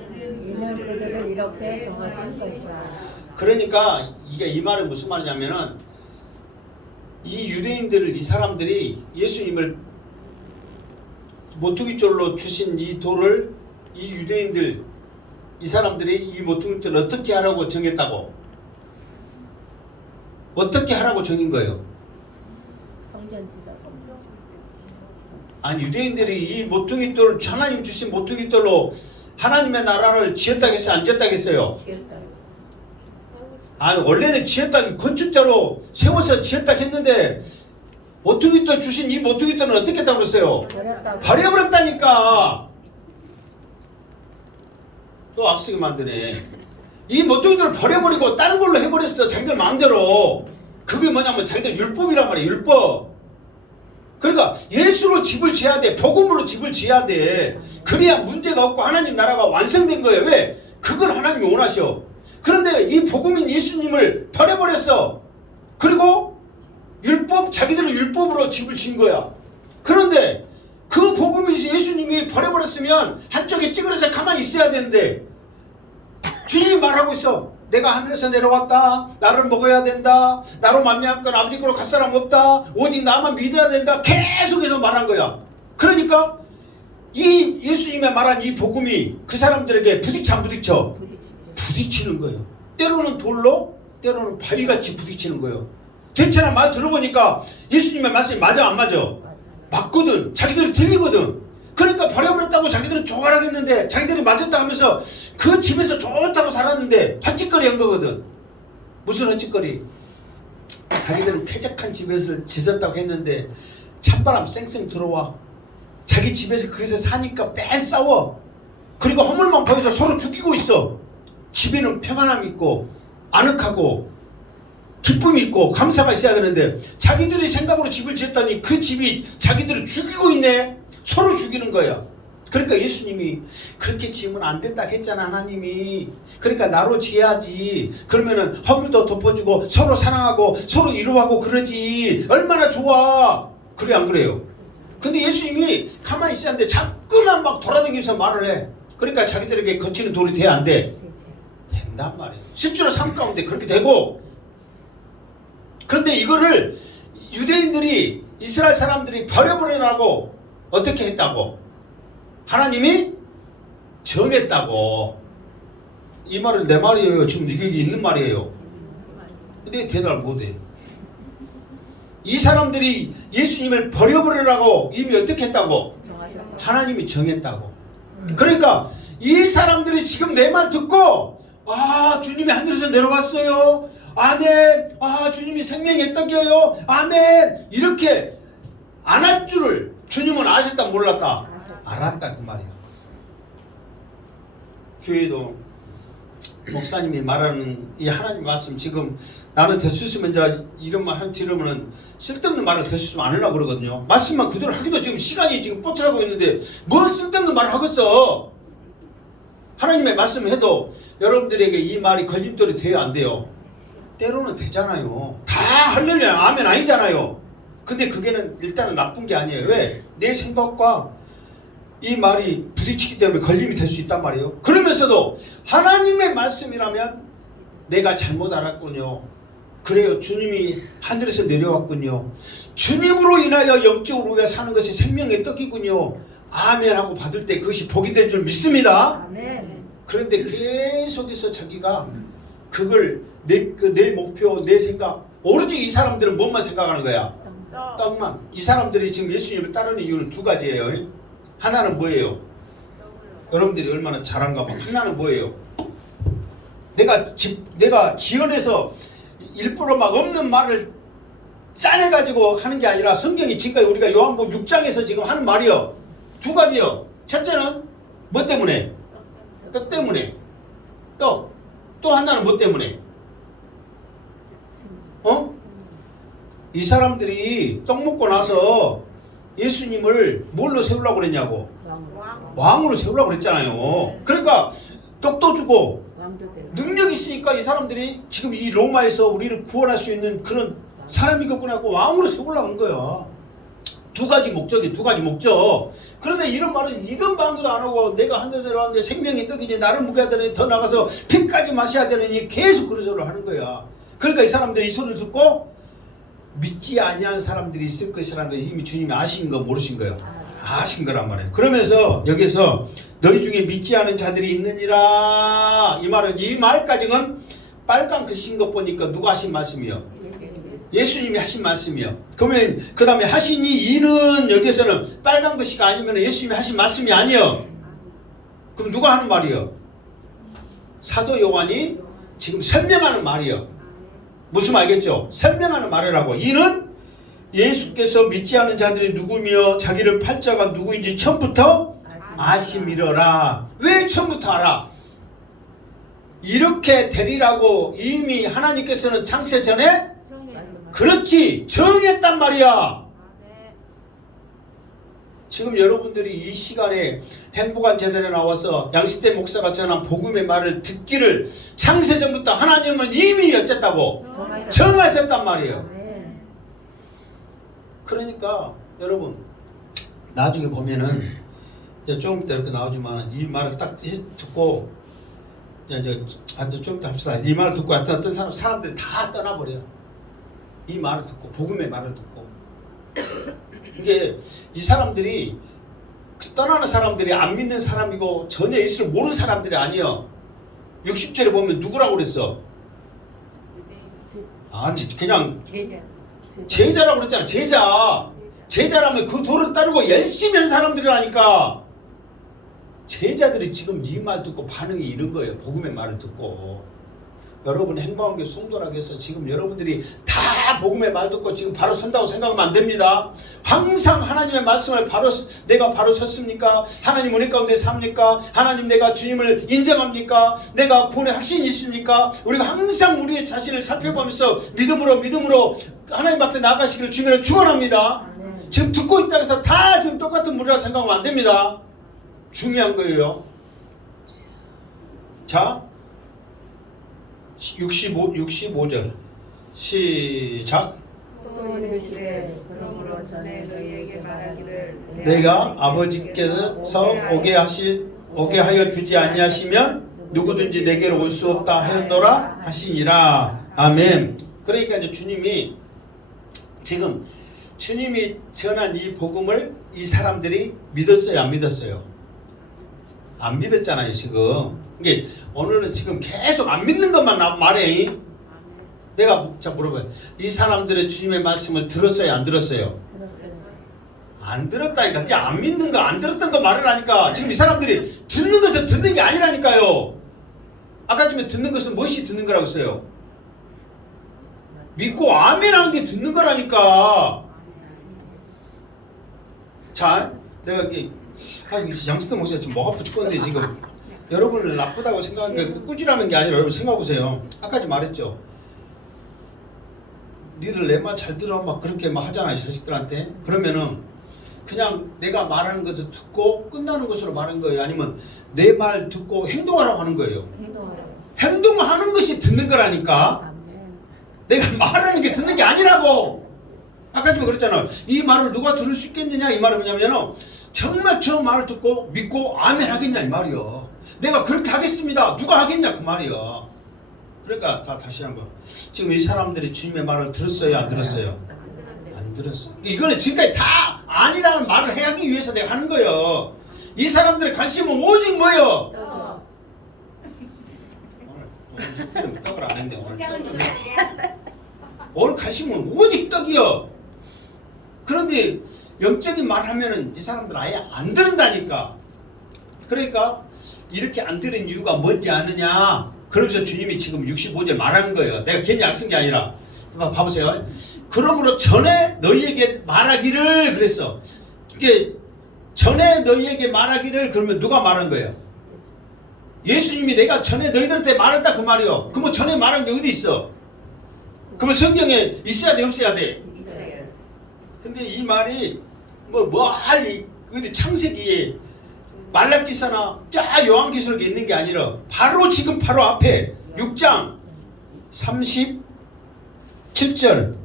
그들을 이렇게 정하신 것이다. 그러니까 이게 이 말은 무슨 말이냐면은 이 유대인들을 이 사람들이 예수님을 모퉁이돌로 주신 이 돌을 이 유대인들 이 사람들이 이 모퉁이돌을 어떻게 하라고 정했다고? 어떻게 하라고 정인 거예요? 아니 유대인들이 이 모퉁이돌 하나님 주신 모퉁이돌로 하나님의 나라를 지었다겠어요? 안 지었다겠어요? 아니 원래는 지었다 건축자로 세워서 지었다 했는데 모퉁이돌 주신 이 모퉁이돌은 어떻게 했다고 그랬어요? 버려버렸다니까. 또 악쓰게 만드네. 이 모퉁이돌을 버려버리고 다른 걸로 해버렸어. 자기들 마음대로. 그게 뭐냐면 자기들 율법이란 말이에요. 율법. 그러니까 예수로 집을 지어야 돼. 복음으로 집을 지어야 돼. 그래야 문제가 없고 하나님 나라가 완성된 거예요. 왜? 그걸 하나님이 원하셔. 그런데 이 복음인 예수님을 버려버렸어. 그리고 자기들은 율법으로 집을 지은 거야. 그런데 그 복음인 예수님이 버려버렸으면 한쪽에 찌그러서 가만히 있어야 되는데 주님이 말하고 있어. 내가 하늘에서 내려왔다. 나를 먹어야 된다. 나로 만미한 건 아버지 거로 갈 사람 없다. 오직 나만 믿어야 된다. 계속해서 말한 거야. 그러니까 이 예수님의 말한 이 복음이 그 사람들에게 부딪혀 안 부딪혀? 부딪히는 거예요. 때로는 돌로 때로는 바위같이 부딪히는 거예요. 괜찮아. 말 들어보니까 예수님의 말씀이 맞아 안 맞아? 맞거든. 자기들이 틀리거든. 그러니까 버려버렸다고 자기들은 조갈하겠는데 자기들이 맞았다 하면서 그 집에서 좋다고 살았는데 헛짓거리 한 거거든. 무슨 헛짓거리? 자기들은 쾌적한 집에서 지었다고 했는데 찬바람 쌩쌩 들어와. 자기 집에서 거기서 사니까 매 싸워. 그리고 허물만 보여서 서로 죽이고 있어. 집에는 평안함이 있고 아늑하고 기쁨이 있고 감사가 있어야 되는데 자기들이 생각으로 집을 지었더니 그 집이 자기들을 죽이고 있네. 서로 죽이는 거야. 그러니까 예수님이 그렇게 지으면 안 된다 했잖아. 하나님이. 그러니까 나로 지어야지. 그러면은 허물도 덮어주고 서로 사랑하고 서로 위로하고 그러지. 얼마나 좋아. 그래 안 그래요? 근데 예수님이 가만히 있었는데 자꾸만 막 돌아다니면서 말을 해. 그러니까 자기들에게 거치는 돌이 돼 안 돼? 된단 말이에요. 실제로 삶 가운데 그렇게 되고, 그런데 이거를 유대인들이 이스라엘 사람들이 버려버리라고 어떻게 했다고? 하나님이 정했다고. 이 말은 내 말이에요. 지금 이게 있는 말이에요. 근데 대답을 못해. 이 사람들이 예수님을 버려버리라고 이미 어떻게 했다고? 하나님이 정했다고. 그러니까 이 사람들이 지금 내 말 듣고, 아, 주님이 하늘에서 내려왔어요. 아멘. 아, 주님이 생명의 떡이에요. 아멘. 이렇게 안 할 줄을 주님은 아셨다 몰랐다? 알았다 그 말이야. 교회도 목사님이 말하는 이 하나님 말씀, 지금 나는 될 수 있으면 이제 이런 말 한 들으면은 쓸데없는 말을 될 수 있으면 안 하려고 그러거든요. 말씀만 그대로 하기도 지금 시간이 지금 뽀트하고 있는데 뭘 쓸데없는 말을 하겠어. 하나님의 말씀을 해도 여러분들에게 이 말이 걸림돌이 돼야 안 돼요? 때로는 되잖아요. 다 할렐루야 아멘 아니잖아요. 근데 그게는 일단은 나쁜 게 아니에요. 왜? 내 생각과 이 말이 부딪히기 때문에 걸림이 될 수 있단 말이에요. 그러면서도 하나님의 말씀이라면 내가 잘못 알았군요. 그래요. 주님이 하늘에서 내려왔군요. 주님으로 인하여 영적으로 우리가 사는 것이 생명의 떡이군요. 아멘 하고 받을 때 그것이 복이 될 줄 믿습니다. 아멘. 그런데 계속해서 자기가 그걸 내 목표, 내 생각, 오로지 이 사람들은 뭐만 생각하는 거야? 떡만. 이 사람들이 지금 예수님을 따르는 이유는 두 가지예요. 하나는 뭐예요? 여러분들이 얼마나 잘한가 봐. 하나는 뭐예요? 내가 지어내서 일부러 막 없는 말을 짜내가지고 하는 게 아니라 성경이 지금까지 우리가 요한복음 6장에서 지금 하는 말이요. 두 가지요. 첫째는 뭐 때문에? 떡 때문에. 떡. 또 하나는 뭐 때문에? 이 사람들이 떡 먹고 나서 예수님을 뭘로 세우려고 그랬냐고? 왕으로 세우려고 그랬잖아요. 그러니까 떡도 주고 능력이 있으니까 이 사람들이 지금 이 로마에서 우리를 구원할 수 있는 그런 사람이겠구나 하고 왕으로 세우려고 한 거야. 두 가지 목적이, 두 가지 목적. 그런데 이런 말은 이런 방도도 안 하고 내가 하늘에 내려왔는데 생명이 떡이지 나를 먹여야 되느니 더 나가서 피까지 마셔야 되느니 계속 그런 소리를 하는 거야. 그러니까 이 사람들이 이 소리를 듣고 믿지 아니하는 사람들이 있을 것이라는 것을 이미 주님이 아신 거 모르신 거예요. 아신 거란 말이에요. 그러면서 여기서 너희 중에 믿지 않은 자들이 있느니라. 이 말은 이 말까지는 빨간 글씨인 것 보니까 누가 하신 말씀이요? 예수님이 하신 말씀이요. 그러면 그 다음에 하시니 이는 여기서는 빨간 글씨가 아니면 예수님이 하신 말씀이 아니요. 그럼 누가 하는 말이요? 사도 요한이 지금 설명하는 말이요. 무슨 말겠죠? 설명하는 말이라고. 이는 예수께서 믿지 않는 자들이 누구며 자기를 팔자가 누구인지 처음부터 아심이러라. 왜 처음부터 알아? 이렇게 되리라고 이미 하나님께서는 창세 전에 그렇지 정했단 말이야. 지금 여러분들이 이 시간에 행복한 제단에 나와서 양시대 목사가 전한 복음의 말을 듣기를 창세전부터 하나님은 이미 어쨌다고 정하셨단 말이에요. 그러니까 여러분 나중에 보면은 이제 조금 이따 이렇게 나오지만 이 말을 딱 듣고 이제 좀 이따 합시다. 이 말을 듣고 어떤 사람들이 다 떠나버려요. 이 말을 듣고 복음의 말을 듣고 이게 이 사람들이 떠나는 사람들이 안 믿는 사람이고 전혀 예수를 모르는 사람들이 아니요. 60절에 보면 누구라고 그랬어? 아니 그냥 제자라고 그랬잖아. 제자라면 그 도를 따르고 열심히 한 사람들이라니까. 제자들이 지금 이 말 듣고 반응이 이런 거예요. 복음의 말을 듣고. 여러분 행복한 게 성도라고 해서 지금 여러분들이 다 복음의 말 듣고 지금 바로 선다고 생각하면 안 됩니다. 항상 하나님의 말씀을 내가 바로 섰습니까? 하나님 은혜 가운데 삽니까? 하나님 내가 주님을 인정합니까? 내가 구원의 확신이 있습니까? 우리가 항상 우리의 자신을 살펴보면서 믿음으로 하나님 앞에 나가시기를 주님을 축원합니다. 지금 듣고 있다고 해서 다 지금 똑같은 무리라고 생각하면 안 됩니다. 중요한 거예요. 자 65절 시작. 또 이르시되 그러므로 전에 너희에게 말하기를 내가 아버지께서 오게 하신 오게 하여 주지 아니하시면 누구든지 내게로 올 수 없다 하였노라 하시니라. 아멘. 그러니까 이제 주님이 지금 주님이 전한 이 복음을 이 사람들이 믿었어요, 안 믿었어요? 안 믿었잖아요, 지금. 이게 오늘은 지금 계속 안 믿는 것만 말해. 내가 자 물어봐요. 이 사람들의 주님의 말씀을 들었어요, 안 들었어요? 안 들었다니까. 그게 안 믿는 거, 안 들었던 거 말을 하니까 지금 이 사람들이 듣는 것은 듣는 게 아니라니까요. 아까 전에 듣는 것은 무엇이 듣는 거라고 했어요? 믿고 아멘 하는 게 듣는 거라니까. 자, 내가 이게 양스터 목사가 지금 목 아파 죽겠는데 지금 여러분을 나쁘다고 생각하는 게 꾸지라는 게 아니라 여러분 생각해보세요. 아까 말했죠. 니들 내 말 잘 들어 막 그렇게 막 하잖아요, 자식들한테. 그러면은 그냥 내가 말하는 것을 듣고 끝나는 것으로 말하는 거예요? 아니면 내 말 듣고 행동하라고 하는 거예요? 행동하는 것이 듣는 거라니까. 내가 말하는 게 듣는 게 아니라고. 아까 좀 그랬잖아요. 이 말을 누가 들을 수 있겠느냐 이 말은 뭐냐면 정말 저 말을 듣고 믿고 아멘 하겠냐 이 말이요. 내가 그렇게 하겠습니다. 누가 하겠냐 그 말이요. 그러니까 다시 한번 지금 이 사람들이 주님의 말을 들었어요, 안 들었어요? 안 들었어. 이거는 지금까지 다 아니라는 말을 하기 위해서 내가 하는 거예요. 이 사람들의 관심은 오직 뭐예요? 오늘 떡을 안 했네. 오늘 관심은 오직 떡이요. 그런데 영적인 말 하면은 이 사람들 아예 안 들은다니까. 그러니까 이렇게 안 들은 이유가 뭔지 아느냐. 그러면서 주님이 지금 65절 말하는 거예요. 내가 괜히 약 쓴 게 아니라. 봐보세요. 그러므로 전에 너희에게 말하기를 그랬어. 이게 전에 너희에게 말하기를 그러면 누가 말한 거예요? 예수님이 내가 전에 너희들한테 말했다 그 말이요. 그러면 전에 말한 게 어디 있어? 그러면 성경에 있어야 돼, 없어야 돼? 근데 이 말이 어디 창세기에 말라기서나 요한계시록에 있는 게 아니라 바로 지금 바로 앞에 6장 37절.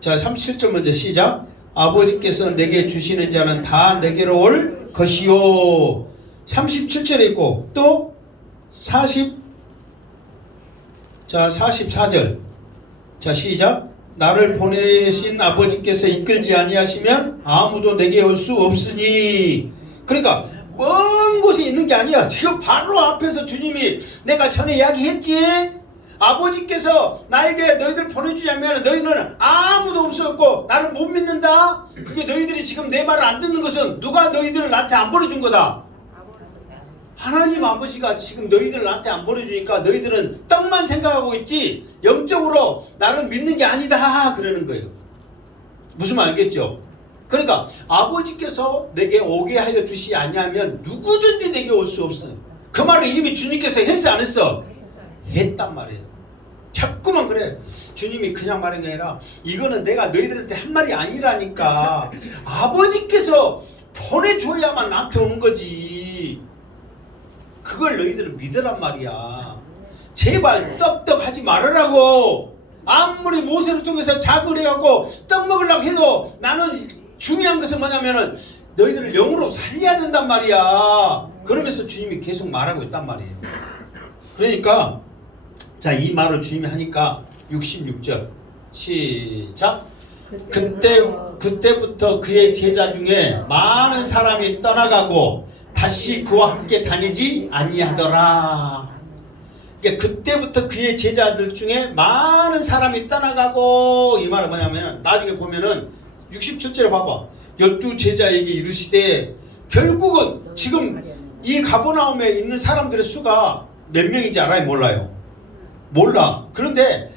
자, 37절 먼저 시작. 아버지께서 내게 주시는 자는 다 내게로 올 것이요. 37절에 있고 또 44절. 자, 시작. 나를 보내신 아버지께서 이끌지 아니하시면 아무도 내게 올 수 없으니. 그러니까 먼 곳에 있는 게 아니야. 지금 바로 앞에서 주님이 내가 전에 이야기했지. 아버지께서 나에게 너희들 보내주자면 너희는 아무도 없었고 나를 못 믿는다. 그게 너희들이 지금 내 말을 안 듣는 것은 누가 너희들을 나한테 안 보내준 거다? 하나님 아버지가 지금 너희들을 나한테 안 보내주니까 너희들은 떡만 생각하고 있지 영적으로 나를 믿는 게 아니다 그러는 거예요. 무슨 말 알겠죠? 그러니까 아버지께서 내게 오게 하여 주시 아니하면 누구든지 내게 올 수 없어. 그 말을 이미 주님께서 했어 안 했어? 했단 말이에요. 자꾸만 그래. 주님이 그냥 말한 게 아니라 이거는 내가 너희들한테 한 말이 아니라니까. 아버지께서 보내줘야만 나한테 오는 거지. 그걸 너희들은 믿으란 말이야. 제발 떡떡하지 말으라고. 아무리 모세를 통해서 자극을 해갖고 떡 먹으려고 해도 나는 중요한 것은 뭐냐면은 너희들을 영으로 살려야 된단 말이야. 그러면서 주님이 계속 말하고 있단 말이에요. 그러니까 자, 이 말을 주님이 하니까 66절 시작. 그때부터 그의 제자 중에 많은 사람이 떠나가고 다시 그와 함께 다니지 아니하더라. 그러니까 그때부터 그의 제자들 중에 많은 사람이 떠나가고. 이 말은 뭐냐면 나중에 보면은 67절에 봐봐. 12제자에게 이르시되. 결국은 지금 이 가버나움에 있는 사람들의 수가 몇 명인지 알아요? 몰라요? 몰라. 그런데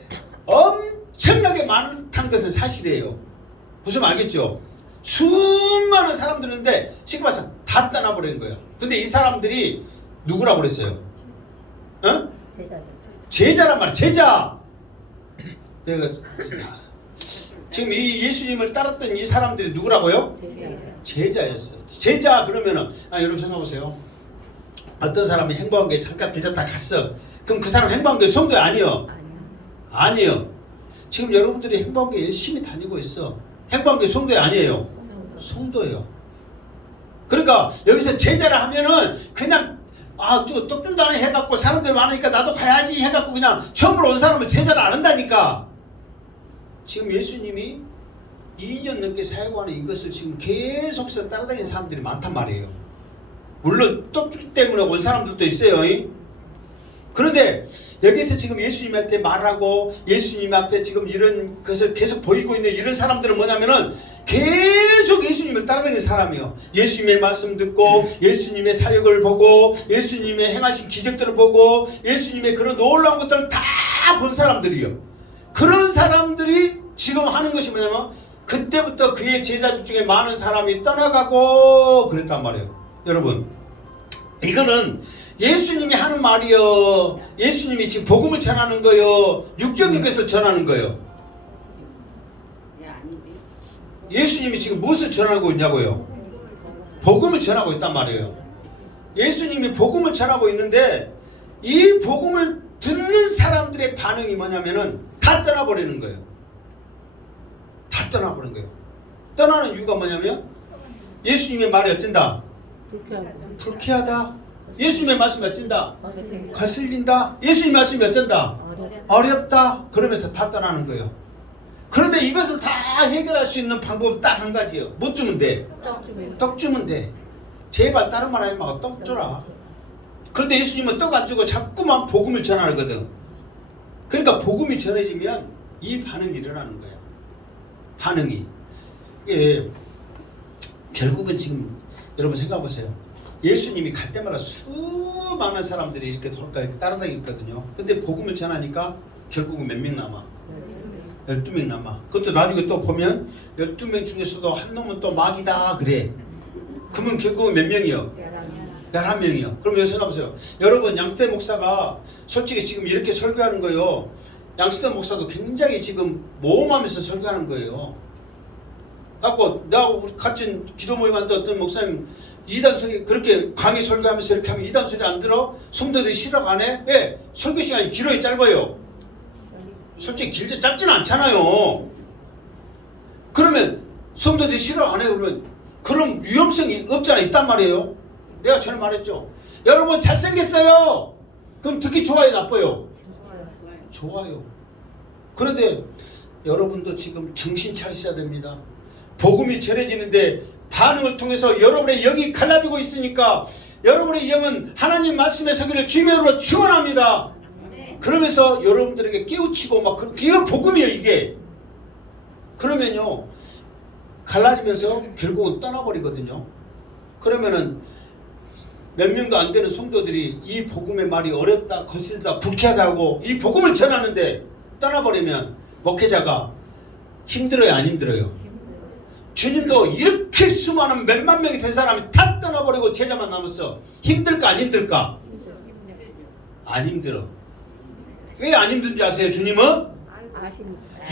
엄청나게 많다는 것은 사실이에요. 무슨 말 알겠죠? 수많은 사람들인데 지금 와서 다 떠나버린 거야. 근데 이 사람들이 누구라고 그랬어요? 어? 제자란 말이야. 제자. 내가 지금 이 예수님을 따랐던 이 사람들이 누구라고요? 제자였어요. 제자 그러면은 여러분 생각해보세요. 어떤 사람이 행복한교회 잠깐 들렸다 갔어. 그럼 그 사람 행복한교회 성도 아니요? 아니요. 지금 여러분들이 행복한교회 열심히 다니고 있어. 행복한교회 성도 아니에요? 성도예요. 그러니까 여기서 제자라 하면은 그냥 저 떡준다네 해갖고 사람들 많으니까 나도 가야지 해갖고 그냥 처음으로 온 사람은 제자를 안 한다니까. 지금 예수님이 2년 넘게 사역하는 이것을 지금 계속해서 따라다니는 사람들이 많단 말이에요. 물론 떡주 때문에 온 사람들도 있어요. 그런데 여기서 지금 예수님한테 말하고 예수님 앞에 지금 이런 것을 계속 보이고 있는 이런 사람들은 뭐냐면은 계속 예수님을 따라다니는 사람이요. 예수님의 말씀 듣고 예수님의 사역을 보고 예수님의 행하신 기적들을 보고 예수님의 그런 놀라운 것들을 다 본 사람들이요. 그런 사람들이 지금 하는 것이 뭐냐면 그때부터 그의 제자들 중에 많은 사람이 떠나가고 그랬단 말이에요. 여러분, 이거는 예수님이 하는 말이요. 예수님이 지금 복음을 전하는 거요. 육적인 것을 전하는 거요. 예수님이 지금 무엇을 전하고 있냐고요? 복음을 전하고 있단 말이에요. 예수님이 복음을 전하고 있는데 이 복음을 듣는 사람들의 반응이 뭐냐면은 다 떠나버리는 거예요. 다 떠나버리는 거예요. 떠나는 이유가 뭐냐면 예수님의 말이 어쩐다? 불쾌하다. 예수님의 말씀이 어쩐다? 거슬린다. 예수님의 말씀이 어쩐다? 어렵다. 그러면서 다 떠나는 거예요. 그런데 이것을 다 해결할 수 있는 방법은 딱 한 가지예요. 못 주면 돼. 떡 주면 돼. 제발 다른 말 하지 말고 떡 줘라. 그런데 예수님은 떡 안 주고 자꾸만 복음을 전하거든. 그러니까 복음이 전해지면 이 반응이 일어나는 거야. 반응이. 예, 결국은 지금 여러분 생각해 보세요. 예수님이 갈 때마다 수많은 사람들이 이렇게 따라다니거든요. 근데 복음을 전하니까 결국은 몇 명 남아? 12명 남아. 그것도 나중에 또 보면 12명 중에서도 한 놈은 또 마귀다 그래. 그러면 결국은 몇 명이요? 11명이요. 그럼 여기 생각해보세요. 여러분, 양수대 목사가 솔직히 지금 이렇게 설교하는 거예요. 양수대 목사도 굉장히 지금 모험하면서 설교하는 거예요. 갖고 나하고 같은 기도 모임 한때 어떤 목사님 이단 소리 그렇게 강의 설교하면서 이렇게 하면 이단 소리 안 들어? 성도들이 싫어 안 해? 왜? 설교 시간이 길어요, 짧아요? 솔직히 길지 짧지는 않잖아요. 그러면 성도들이 싫어 안 해? 그러면 그런 위험성이 없잖아. 있단 말이에요. 내가 전에 말했죠. 여러분 잘생겼어요. 그럼 듣기 좋아요, 나빠요? 좋아요. 그런데 여러분도 지금 정신 차리셔야 됩니다. 복음이 전해지는데 반응을 통해서 여러분의 영이 갈라지고 있으니까 여러분의 영은 하나님 말씀의 서기를 주님으로 축원합니다. 그러면서 여러분들에게 깨우치고 막 이거 복음이에요, 이게. 그러면요 갈라지면서 결국은 떠나버리거든요. 그러면은 몇 명도 안 되는 성도들이 이 복음의 말이 어렵다, 거슬다, 불쾌하다고 이 복음을 전하는데 떠나버리면 목회자가 힘들어요, 안 힘들어요? 주님도 이렇게 수많은 몇만 명이 된 사람이 다 떠나버리고 제자만 남았어. 힘들까 안 힘들까? 안 힘들어. 왜 안 힘든지 아세요? 주님은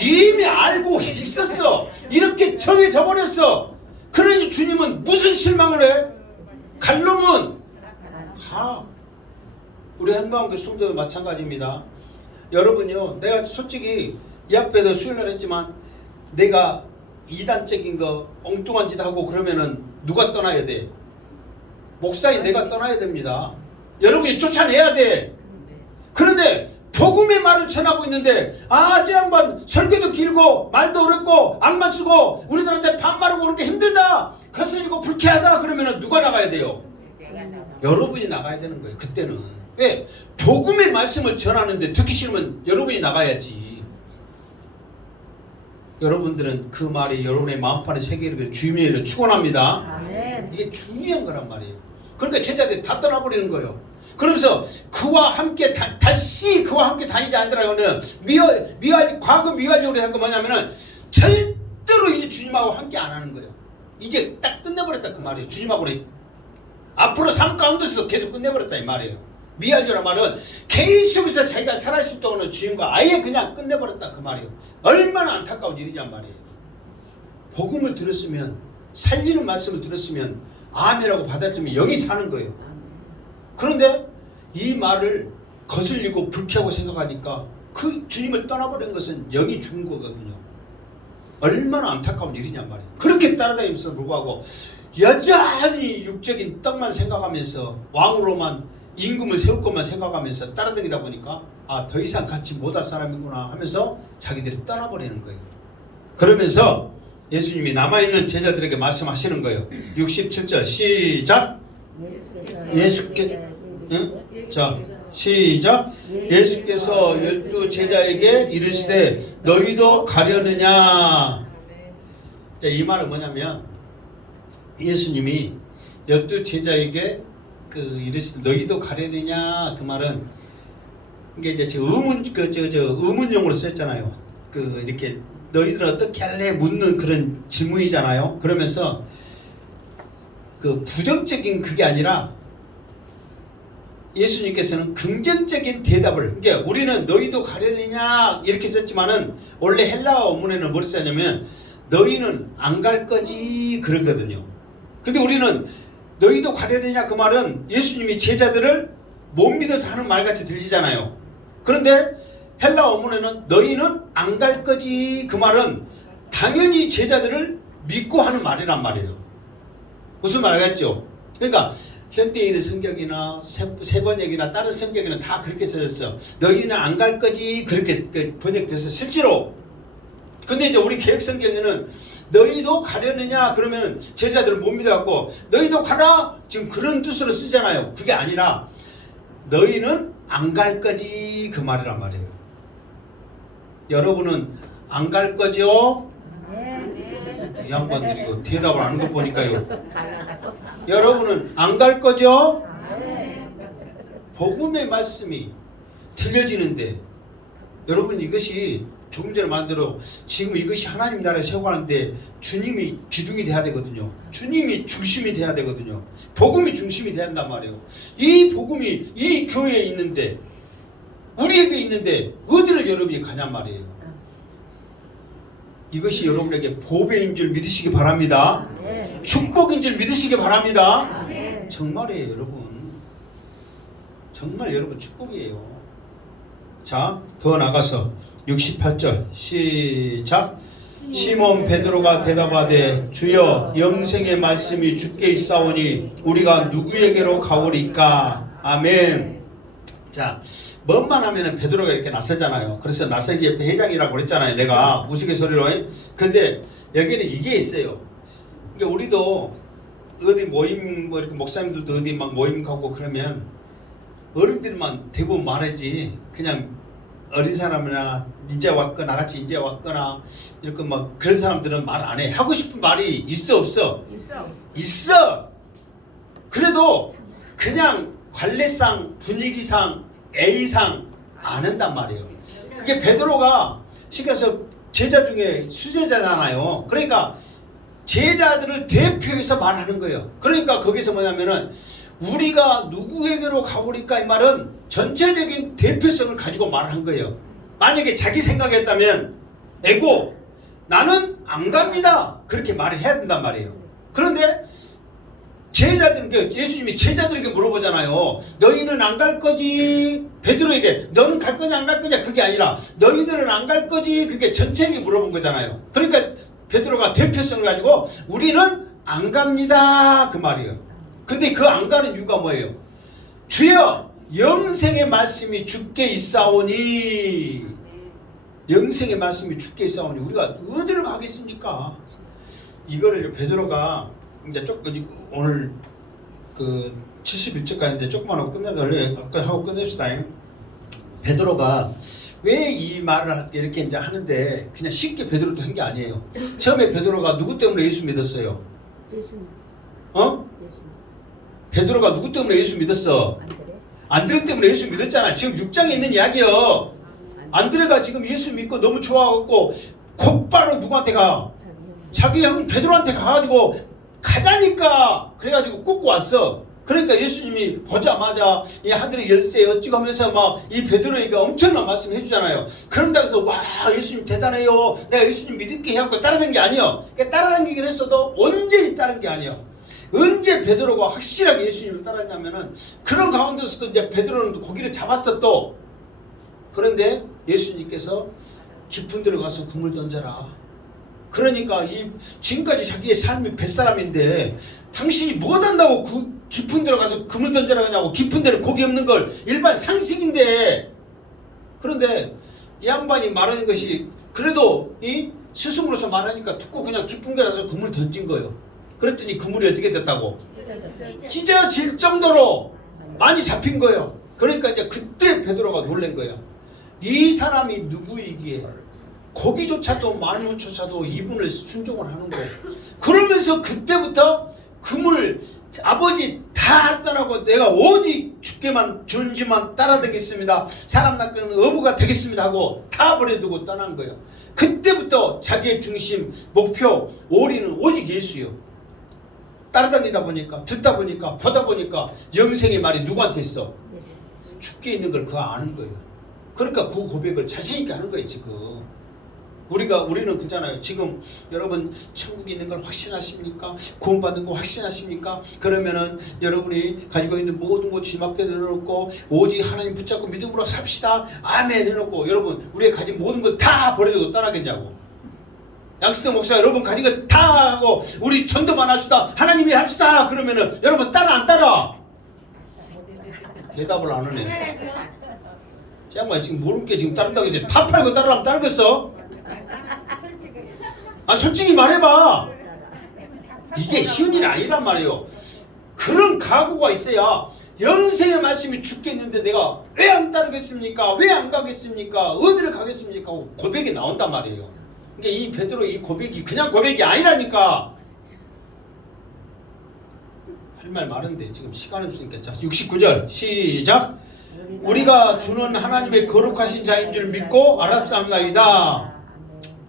이미 알고 있었어. 이렇게 정해져 버렸어. 그러니 주님은 무슨 실망을 해? 갈 놈은 가. 우리 한방교 성도도 마찬가지입니다. 여러분요, 내가 솔직히 이 앞에도 수요일날 했지만 내가 이단적인 거 엉뚱한 짓 하고 그러면은 누가 떠나야 돼? 목사인 내가 떠나야 됩니다. 여러분이 쫓아내야 돼. 그런데 복음의 말을 전하고 있는데 저 양반 설교도 길고 말도 어렵고 악만 쓰고 우리들한테 반말하고 그렇게 힘들다, 거슬리고 불쾌하다 그러면은 누가 나가야 돼요? 여러분이 나가야 되는 거예요. 그때는. 왜? 복음의 말씀을 전하는데 듣기 싫으면 여러분이 나가야지. 여러분들은 그 말이 여러분의 마음판에 새기를 주님의 축원합니다. 이게 중요한 거란 말이에요. 그러니까 제자들이 다 떠나버리는 거예요. 그러면서 그와 함께 다시 그와 함께 다니지 않더라고요. 과거 미완료로 한 거 뭐냐면은 절대로 이제 주님하고 함께 안 하는 거예요. 이제 딱 끝내버렸다 그 말이에요. 주님하고 앞으로 삶 가운데서도 계속 끝내버렸다 이 말이에요. 미완료란 말은 계속해서 자기가 살아있을 동안은 주님과 아예 그냥 끝내버렸다 그 말이에요. 얼마나 안타까운 일이냔 말이에요. 복음을 들었으면, 살리는 말씀을 들었으면 아멘이라고 받았으면 영이 사는 거예요. 그런데 이 말을 거슬리고 불쾌하고 생각하니까 그 주님을 떠나버린 것은 영이 죽은 거거든요. 얼마나 안타까운 일이냔 말이에요. 그렇게 따라다니면서 불구하고 여전히 육적인 떡만 생각하면서 왕으로만 임금을 세울 것만 생각하면서 따라다니다 보니까 더 이상 같이 못할 사람이구나 하면서 자기들이 떠나버리는 거예요. 그러면서 예수님이 남아있는 제자들에게 말씀하시는 거예요. 67절 시작. 자 시작. 예수께서 12제자에게 이르시되 너희도 가려느냐. 자, 이 말은 뭐냐면 예수님이 12제자에게 이르시되 너희도 가려느냐, 그 말은 이게 이제 의문용으로 썼잖아요. 이렇게 너희들은 어떻게 할래 묻는 그런 질문이잖아요. 그러면서 부정적인 그게 아니라 예수님께서는 긍정적인 대답을, 그러니까 우리는 너희도 가려느냐 이렇게 썼지만은 원래 헬라어 원문에는 뭘 썼냐면 너희는 안 갈 거지 그러거든요. 근데 우리는 너희도 가려느냐 그 말은 예수님이 제자들을 못 믿어서 하는 말같이 들리잖아요. 그런데 헬라어 원문에는 너희는 안 갈 거지 그 말은 당연히 제자들을 믿고 하는 말이란 말이에요. 무슨 말 알겠죠? 그러니까 현대인의 성경이나 세번역이나 다른 성경에는 다 그렇게 써졌어. 너희는 안 갈 거지 그렇게 번역돼서 실제로. 근데 이제 우리 개혁 성경에는 너희도 가려느냐 그러면 제자들을 못 믿어갖고 너희도 가라 지금 그런 뜻으로 쓰잖아요. 그게 아니라 너희는 안 갈 거지 그 말이란 말이에요. 여러분은 안 갈 거죠? 이 양반들이 이거 대답을 안 하는 거 보니까요. 여러분은 안 갈 거죠? 복음의 말씀이 들려지는데 여러분 이것이 조금 전에 말한 대로 지금 이것이 하나님 나라에 세워가는데 주님이 기둥이 돼야 되거든요. 주님이 중심이 돼야 되거든요. 복음이 중심이 돼야 한단 말이에요. 이 복음이 이 교회에 있는데 우리에게 있는데 어디를 여러분이 가냔 말이에요. 이것이 여러분에게 보배인 줄 믿으시기 바랍니다. 축복인 줄 믿으시기 바랍니다. 정말이에요 여러분. 정말 여러분 축복이에요. 자, 더 나가서 68절 시작. 시몬 베드로가 대답하되 주여 영생의 말씀이 주께 있사오니 우리가 누구에게로 가오리까. 아멘. 자, 뭔만 하면은 베드로가 이렇게 나서잖아요. 그래서 나서기 옆에 회장이라고 그랬잖아요. 내가 우스갯소리로. 근데 여기는 이게 있어요. 그러니까 우리도 어디 모임 이렇게 목사님들도 어디 막 모임 가고 그러면 어른들만 대부분 말하지 그냥 어린 사람이나 이제 왔거나 나같이 이제 왔거나 이렇게 막 그런 사람들은 말 안 해. 하고 싶은 말이 있어 없어? 있어. 그래도 그냥 관례상 분위기상 A상 안 한단 말이에요. 그게 베드로가 시켜서 제자 중에 수제자잖아요. 그러니까 제자들을 대표해서 말하는 거예요. 그러니까 거기서 뭐냐면은 우리가 누구에게로 가보니까 이 말은 전체적인 대표성을 가지고 말한 거예요. 만약에 자기 생각했다면 에고 나는 안 갑니다 그렇게 말을 해야 된단 말이에요. 그런데 제자들에게 예수님이 제자들에게 물어보잖아요. 너희는 안 갈 거지? 베드로에게 너는 갈 거냐 안 갈 거냐 그게 아니라 너희들은 안 갈 거지? 그게 전체에게 물어본 거잖아요. 그러니까 베드로가 대표성을 가지고 우리는 안 갑니다 그 말이에요. 근데 그 안 가는 이유가 뭐예요? 주여 영생의 말씀이 주께 있사오니 영생의 말씀이 주께 있사오니 우리가 어디를 가겠습니까? 이거를 베드로가 이제 오늘 71절까지 이제 조금만 하고 하고 끝냅시다. 베드로가 왜 이 말을 이렇게 이제 하는데 그냥 쉽게 베드로도 한 게 아니에요. 처음에 베드로가 누구 때문에 예수 믿었어요? 베드로가 누구 때문에 예수 믿었어? 안드레 때문에 예수 믿었잖아. 지금 6장에 있는 이야기요. 안드레가 지금 예수 믿고 너무 좋아하고 곧바로 누구한테 가? 자기 형 베드로한테 가가지고 가자니까 그래가지고 꽂고 왔어. 그러니까 예수님이 보자마자 이 하늘의 열쇠 어찌고 하면서 막 이 베드로에게 엄청난 말씀 해주잖아요. 그런다고 해서 와 예수님 대단해요 내가 예수님 믿을게 해갖고 따라다닌 게 아니요. 그러니까 따라다니긴 했어도 온전히 따른 게 아니요. 언제 베드로가 확실하게 예수님을 따랐냐면은 그런 가운데서도 이제 베드로는 고기를 잡았어 또. 그런데 예수님께서 깊은 데로 가서 금을 던져라. 그러니까 이 지금까지 자기의 삶이 뱃사람인데 당신이 못한다고 그 깊은 데로 가서 금을 던져라 하냐고. 깊은 데는 고기 없는 걸 일반 상식인데. 그런데 이 양반이 말하는 것이 그래도 이 스승으로서 말하니까 듣고 그냥 깊은 데 가서 금을 던진 거예요. 그랬더니 그물이 어떻게 됐다고? 찢어질 정도로 많이 잡힌 거예요. 그러니까 이제 그때 베드로가 놀란 거야. 이 사람이 누구이기에 고기조차도 말무조차도 이분을 순종을 하는 거예요. 그러면서 그때부터 금을 아버지 다 떠나고 내가 오직 주께만 존지만 따라되겠습니다. 사람 낚는 어부가 되겠습니다 하고 다 버려두고 떠난 거예요. 그때부터 자기의 중심, 목표, 올인은 오직 예수요. 따라다니다 보니까 듣다 보니까 보다 보니까 영생의 말이 누구한테 있어? 주께 있는 걸 그거 아는 거예요. 그러니까 그 고백을 자신 있게 하는 거예요. 지금 우리는 그잖아요. 지금 여러분 천국에 있는 걸 확신하십니까? 구원받는 거 확신하십니까? 그러면은 여러분이 가지고 있는 모든 것 주님 앞에 내려놓고 오직 하나님 붙잡고 믿음으로 삽시다. 아멘 해놓고 여러분 우리가 가진 모든 걸 다 버려두고 떠나겠냐고. 양치대 목사 여러분 가진 거 다 하고 우리 전도만 합시다. 하나님이 합시다. 그러면은 여러분 따라 안 따라? 대답을 안 하네. 양반 지금 모르는 게 지금 따른다고 이제 다 팔고 따르라면 따르겠어? 아 솔직히 말해봐. 이게 쉬운 일이 아니란 말이에요. 그런 각오가 있어야 영생의 말씀이 죽겠는데 내가 왜 안 따르겠습니까? 왜 안 가겠습니까? 어디를 가겠습니까? 하고 고백이 나온단 말이에요. 그러니까 이 베드로 이 고백이 그냥 고백이 아니라니까. 할 말 많은데 지금 시간 없으니까 자 69절 시작. 우리가 주는 하나님의 거룩하신 자인 줄 믿고 알았사옵나이다.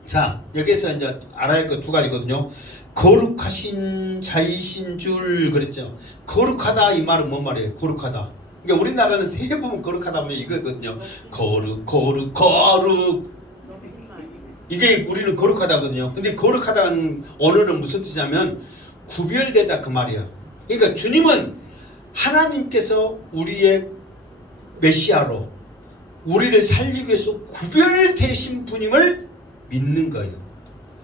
자 여기에서 이제 알아야 할 거 두 가지거든요. 거룩하신 자이신 줄 그랬죠. 거룩하다 이 말은 뭔 말이에요? 거룩하다. 그러니까 우리나라는 대부분 거룩하다 하면 이거거든요. 거룩 이게 우리는 거룩하다거든요. 근데 거룩하다는 언어는 무슨 뜻이냐면 구별되다 그 말이에요. 그러니까 주님은 하나님께서 우리의 메시아로 우리를 살리기 위해서 구별되신 분임을 믿는 거예요.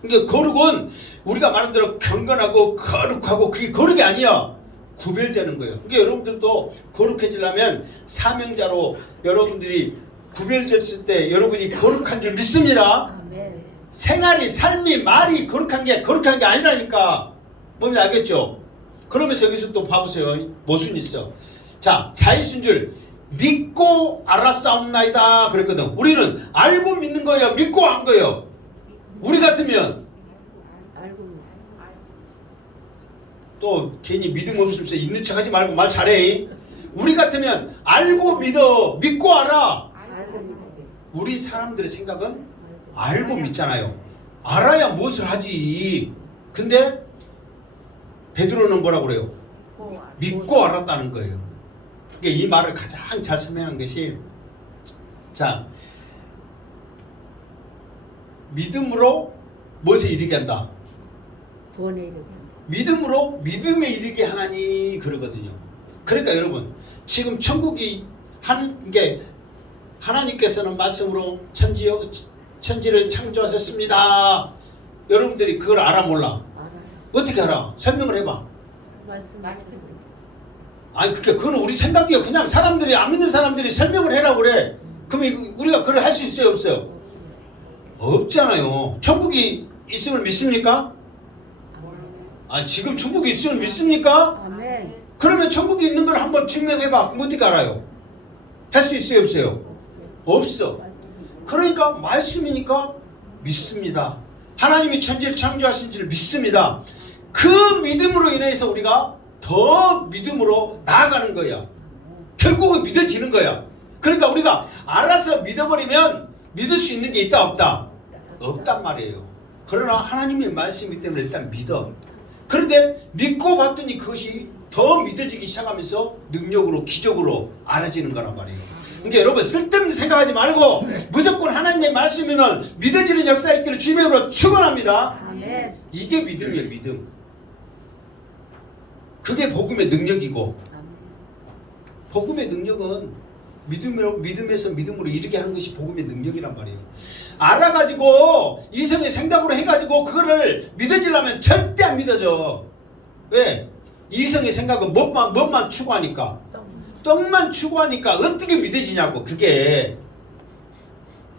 그러니까 거룩은 우리가 말한 대로 경건하고 거룩하고 그게 거룩이 아니야. 구별되는 거예요. 그러니까 여러분들도 거룩해지려면 사명자로 여러분들이 구별됐을 때 여러분이 거룩한 줄 믿습니다. 생활이 삶이 말이 거룩한 게 아니라니까. 뭔지 알겠죠? 그러면서 여기서 또 봐보세요. 모순이 있어. 자 자이신 줄 믿고 알았사옵나이다 그랬거든. 우리는 알고 믿는 거예요? 믿고 안 거예요? 우리 같으면 또 괜히 믿음 없으면서 있는 척하지 말고 말 잘해. 우리 같으면 알고 믿어. 믿고 알아. 우리 사람들의 생각은 알고 믿잖아요. 알아야 무엇을 하지. 근데 베드로는 뭐라고 그래요? 믿고 알았다는 거예요. 그러니까 이 말을 가장 잘 설명한 것이 자 믿음으로 무엇에 이르게 한다? 구원에 이르게 믿음으로 믿음에 이르게 하나니 그러거든요. 그러니까 여러분 지금 천국이 한 게 하나님께서는 말씀으로 천지를 창조하셨습니다. 여러분들이 그걸 알아 몰라? 알아요. 어떻게 알아? 설명을 해봐. 말씀 아니 그거는 우리 생각이야. 그냥 사람들이 안 믿는 사람들이 설명을 해라고 그래. 그러면 우리가 그걸 할 수 있어요? 없어요? 없잖아요. 천국이 있음을 믿습니까? 아 지금 천국이 있음을 믿습니까? 아멘. 그러면 천국이 있는 걸 한번 증명해봐. 그럼 어떻게 알아요? 할 수 있어요? 없어요? 없어. 그러니까 말씀이니까 믿습니다. 하나님이 천지를 창조하신 줄 믿습니다. 그 믿음으로 인해서 우리가 더 믿음으로 나아가는 거야. 결국은 믿어지는 거야. 그러니까 우리가 알아서 믿어버리면 믿을 수 있는 게 있다 없다? 없단 말이에요. 그러나 하나님의 말씀이기 때문에 일단 믿어. 그런데 믿고 봤더니 그것이 더 믿어지기 시작하면서 능력으로 기적으로 알아지는 거란 말이에요. 그러니까 여러분 쓸데없는 생각하지 말고 무조건 하나님의 말씀이면 믿어지는 역사 있기를 주님의 이름으로 축원합니다. 아멘. 이게 믿음이에요. 믿음. 그게 복음의 능력이고 복음의 능력은 믿음에서 믿음으로 이르게 하는 것이 복음의 능력이란 말이에요. 알아가지고 이성의 생각으로 해가지고 그거를 믿어지려면 절대 안 믿어져. 왜? 이성의 생각은 뭐만 추구하니까, 떡만 추구하니까 어떻게 믿어지냐고. 그게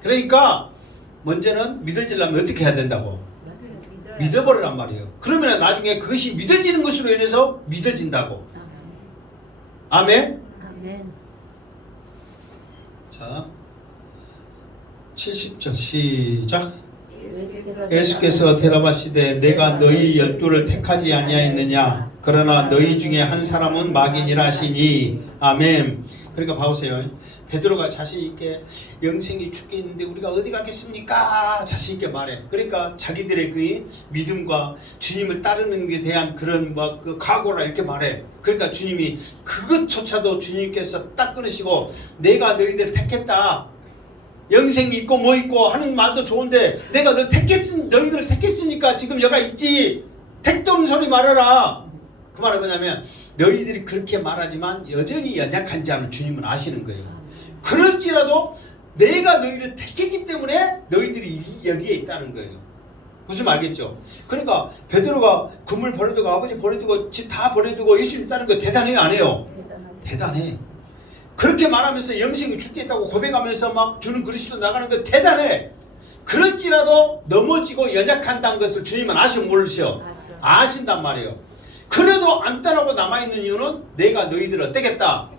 그러니까 먼저는 믿어지려면 어떻게 해야 된다고? 믿어버리란 말이에요. 그러면 나중에 그것이 믿어지는 것으로 인해서 믿어진다고. 아멘? 아멘. 자, 70절 시작. 예수께서 대답하시되 내가 너희 12를 택하지 아니하였느냐? 그러나 너희 중에 한 사람은 마귀니라 하시니. 아멘. 그러니까 봐보세요. 베드로가 자신 있게 영생이 죽게 있는데 우리가 어디 가겠습니까? 자신 있게 말해. 그러니까 자기들의 그 믿음과 주님을 따르는 데 대한 그런 그 각오라 이렇게 말해. 그러니까 주님이 그것조차도 주님께서 딱 끊으시고 내가 너희들 택했다. 영생이 있고 뭐 있고 하는 말도 좋은데 내가 너희들을 택했으니까 지금 여가 있지. 택도 없는 소리 말해라. 그 말은 뭐냐면 너희들이 그렇게 말하지만 여전히 연약한 자는 주님은 아시는 거예요. 그럴지라도 내가 너희를 택했기 때문에 너희들이 여기에 있다는 거예요. 무슨 말겠죠? 그러니까 베드로가 그물 버려두고 아버지 버려두고 집 다 버려두고 예수님 있다는 거 대단해요 안 해요? 대단해. 그렇게 말하면서 영생이 죽게 있다고 고백하면서 막 주는 그리스도 나가는 거 대단해. 그럴지라도 넘어지고 연약한다는 것을 주님은 모르셔. 아신단 말이에요. 그래도 안 떠나고 남아있는 이유는 내가 너희들을 어떻겠다?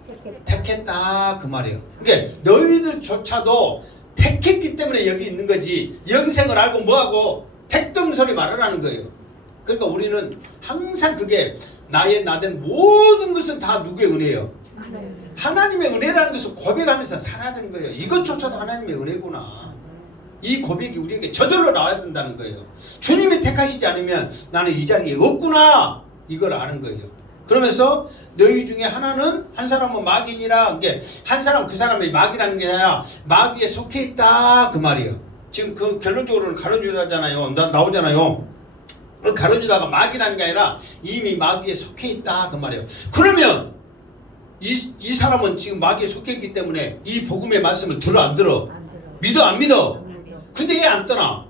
택했다 그 말이에요. 그러니까 너희들조차도 택했기 때문에 여기 있는 거지. 영생을 알고 뭐하고 택도 소리 말하라는 거예요. 그러니까 우리는 항상 그게 나된 모든 것은 다 누구의 은혜예요? 하나님의 은혜라는 것을 고백하면서 살아야 되는 거예요. 이것조차도 하나님의 은혜구나. 이 고백이 우리에게 저절로 나와야 된다는 거예요. 주님이 택하시지 않으면 나는 이 자리에 없구나. 이걸 아는 거예요. 그러면서 너희 중에 하나는 한 사람은 마귀니라. 한 사람 그 사람이 마귀라는 게 아니라 마귀에 속해 있다 그 말이에요. 지금 그 결론적으로는 가룟유다잖아요. 나오잖아요. 그 가룟유다가 마귀라는 게 아니라 이미 마귀에 속해 있다 그 말이에요. 그러면 이 사람은 지금 마귀에 속해 있기 때문에 이 복음의 말씀을 들어 안 들어? 믿어 안 믿어? 근데 얘 안 떠나.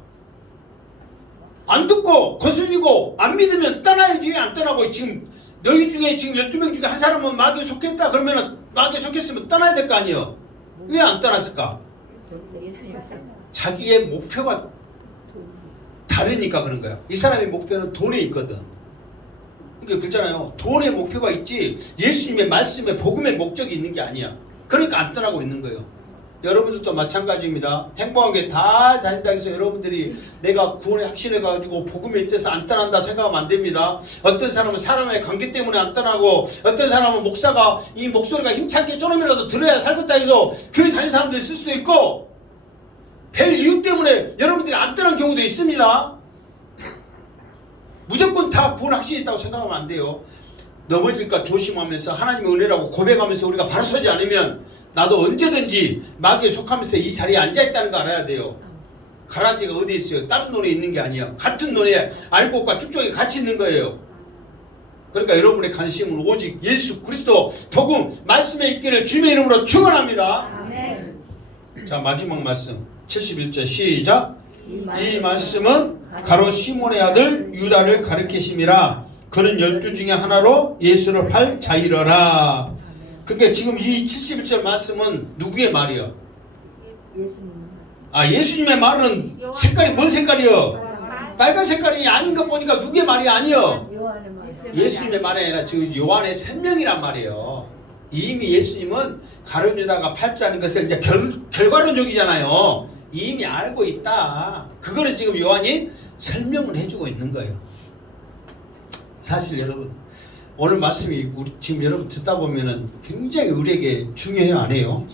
안 듣고 거슬리고 안 믿으면 떠나야지. 안 떠나고 지금 너희 중에 지금 12명 중에 한 사람은 마귀에 속했다 그러면 마귀에 속했으면 떠나야 될 거 아니에요. 왜 안 떠났을까? 자기의 목표가 다르니까 그런 거야. 이 사람의 목표는 돈에 있거든. 그러니까 그렇잖아요. 돈의 목표가 있지 예수님의 말씀에 복음의 목적이 있는 게 아니야. 그러니까 안 떠나고 있는 거예요. 여러분들도 마찬가지입니다. 행복하게 다 다닌다 해서 여러분들이 내가 구원의 확신을 가지고 복음에 있어서 안 떠난다 생각하면 안 됩니다. 어떤 사람은 사람의 관계 때문에 안 떠나고 어떤 사람은 목사가 이 목소리가 힘차게 조금이라도 들어야 살겠다 해서 교회 다니는 사람도 있을 수도 있고 별 이유 때문에 여러분들이 안 떠난 경우도 있습니다. 무조건 다 구원 확신이 있다고 생각하면 안 돼요. 넘어질까 조심하면서 하나님의 은혜라고 고백하면서 우리가 바로 서지 않으면 나도 언제든지 마귀에 속하면서 이 자리에 앉아있다는 거 알아야 돼요. 가라지가 어디 있어요? 다른 논에 있는 게 아니야. 같은 논에 알곡과 쭉쪽이 같이 있는 거예요. 그러니까 여러분의 관심은 오직 예수 그리스도 복음 말씀에 있기를 주님의 이름으로 축원합니다. 아멘. 자 마지막 말씀 71절 시작. 이 말씀은 가롯 시몬의 아들 유다를 가리키심이라. 그는 12 중에 하나로 예수를 팔 자이러라. 그러니까 지금 이 71절 말씀은 누구의 말이요? 예수님의 말은 색깔이 뭔 색깔이요? 빨간 색깔이 아닌 거 보니까 누구의 말이 아니요? 예수님의 말이 아니라 지금 요한의 설명이란 말이에요. 이미 예수님은 가룟 유다가 팔자는 것을 이제 결과론적이잖아요. 이미 알고 있다. 그거를 지금 요한이 설명을 해주고 있는 거예요. 사실 여러분 오늘 말씀이 우리 지금 여러분 듣다 보면은 굉장히 우리에게 중요해요, 안 해요?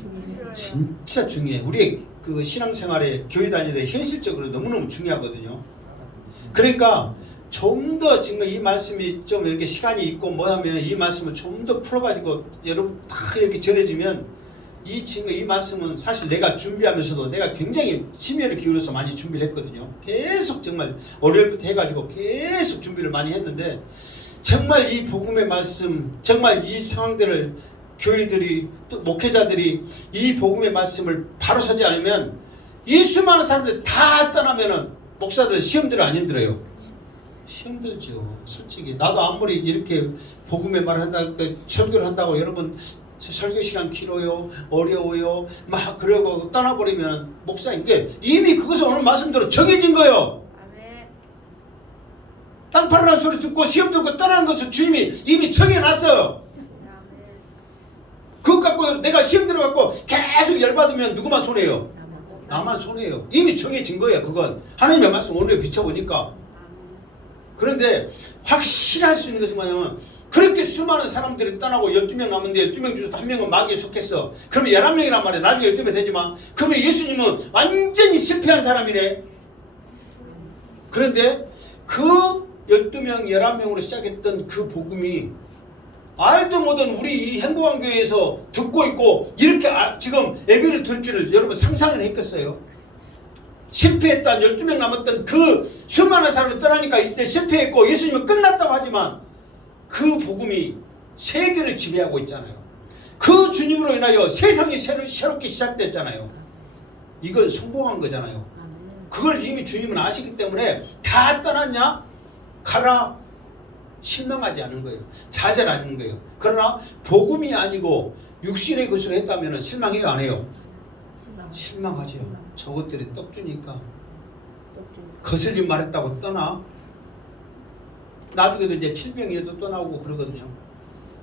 진짜 중요해. 우리의 그 신앙생활에 교회 다니는데 현실적으로 너무너무 중요하거든요. 그러니까 좀 더 지금 이 말씀이 좀 이렇게 시간이 있고 뭐하면 이 말씀을 좀 더 풀어가지고 여러분 다 이렇게 전해지면 지금 이 말씀은 사실 내가 준비하면서도 내가 굉장히 심혈을 기울여서 많이 준비를 했거든요. 계속 정말 월요일부터 해가지고 계속 준비를 많이 했는데 정말 이 복음의 말씀 정말 이 상황들을 교회들이 또 목회자들이 이 복음의 말씀을 바로 서지 않으면 이 수많은 사람들 다 떠나면은 목사들 시험들 안 힘들어요? 힘들죠. 솔직히 나도 아무리 이렇게 복음의 말을 한다고 설교를 한다고 여러분 설교 시간 길어요, 어려워요, 막 그러고 떠나버리면 목사인 게 이미 그것은 오늘 말씀대로 정해진 거예요. 아멘. 땅 파라는 소리 듣고 시험 듣고 떠나는 것을 주님이 이미 정해놨어요. 아멘. 그것 갖고 내가 시험 들어갖고 계속 열받으면 누구만 손해요? 나만. 나만 손해요. 이미 정해진 거야. 그건 하나님의 말씀 오늘 비춰보니까. 그런데 확실할 수 있는 것은 뭐냐면 그렇게 수많은 사람들이 떠나고 12명 남았는데 12명 중에서 한 명은 마귀에 속했어. 그러면 11명이란 말이야. 나중에 12명 되지만 그러면 예수님은 완전히 실패한 사람이네. 그런데 그 12명 11명으로 시작했던 그 복음이 알도 못한 우리 이 행복한 교회에서 듣고 있고 이렇게 지금 예배를 들을 줄을 여러분 상상을 했겠어요? 실패했던 12명 남았던 그 수많은 사람이 떠나니까 이때 실패했고 예수님은 끝났다고 하지만 그 복음이 세계를 지배하고 있잖아요. 그 주님으로 인하여 세상이 새롭게 시작됐잖아요. 이건 성공한 거잖아요. 그걸 이미 주님은 아시기 때문에 다 떠났냐? 가라. 실망하지 않은 거예요. 좌절하는 거예요. 그러나 복음이 아니고 육신의 것을 했다면 실망해요, 안 해요? 실망하죠. 저것들이 떡 주니까 거슬림 말했다고 떠나. 나중에도 이제 7병이어도 떠나오고 그러거든요.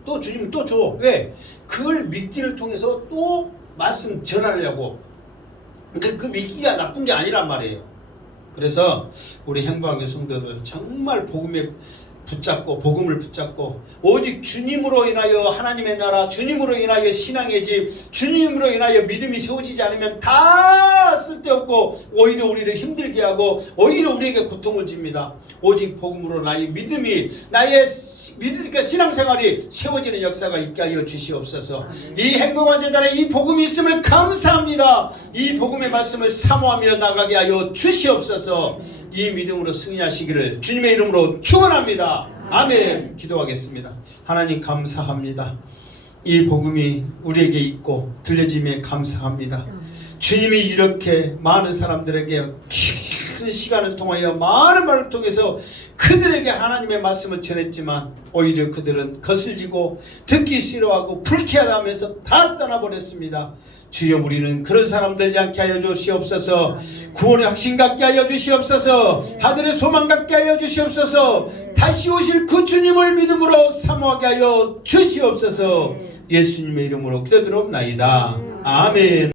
또 주님은 또 줘. 왜? 그걸 믿기를 통해서 또 말씀 전하려고. 그 믿기가 나쁜 게 아니란 말이에요. 그래서 우리 행복하게 성도들 정말 복음에 붙잡고 복음을 붙잡고 오직 주님으로 인하여 하나님의 나라, 주님으로 인하여 신앙의 집, 주님으로 인하여 믿음이 세워지지 않으면 다 쓸데없고 오히려 우리를 힘들게 하고 오히려 우리에게 고통을 줍니다. 오직 복음으로 나의 믿음이 나의 믿으니까 신앙생활이 세워지는 역사가 있게 하여 주시옵소서. 이 행복한 재단에 이 복음이 있음을 감사합니다. 이 복음의 말씀을 사모하며 나가게 하여 주시옵소서. 이 믿음으로 승리하시기를 주님의 이름으로 축원합니다. 아멘. 기도하겠습니다. 하나님 감사합니다. 이 복음이 우리에게 있고 들려짐에 감사합니다. 주님이 이렇게 많은 사람들에게 긴 시간을 통하여 많은 말을 통해서 그들에게 하나님의 말씀을 전했지만 오히려 그들은 거슬리고 듣기 싫어하고 불쾌하다면서 다 떠나버렸습니다. 주여 우리는 그런 사람 되지 않게 하여 주시옵소서. 구원의 확신 갖게 하여 주시옵소서. 하늘의 소망 갖게 하여 주시옵소서. 다시 오실 그 주님을 믿음으로 사모하게 하여 주시옵소서. 예수님의 이름으로 기도드리옵나이다. 아멘.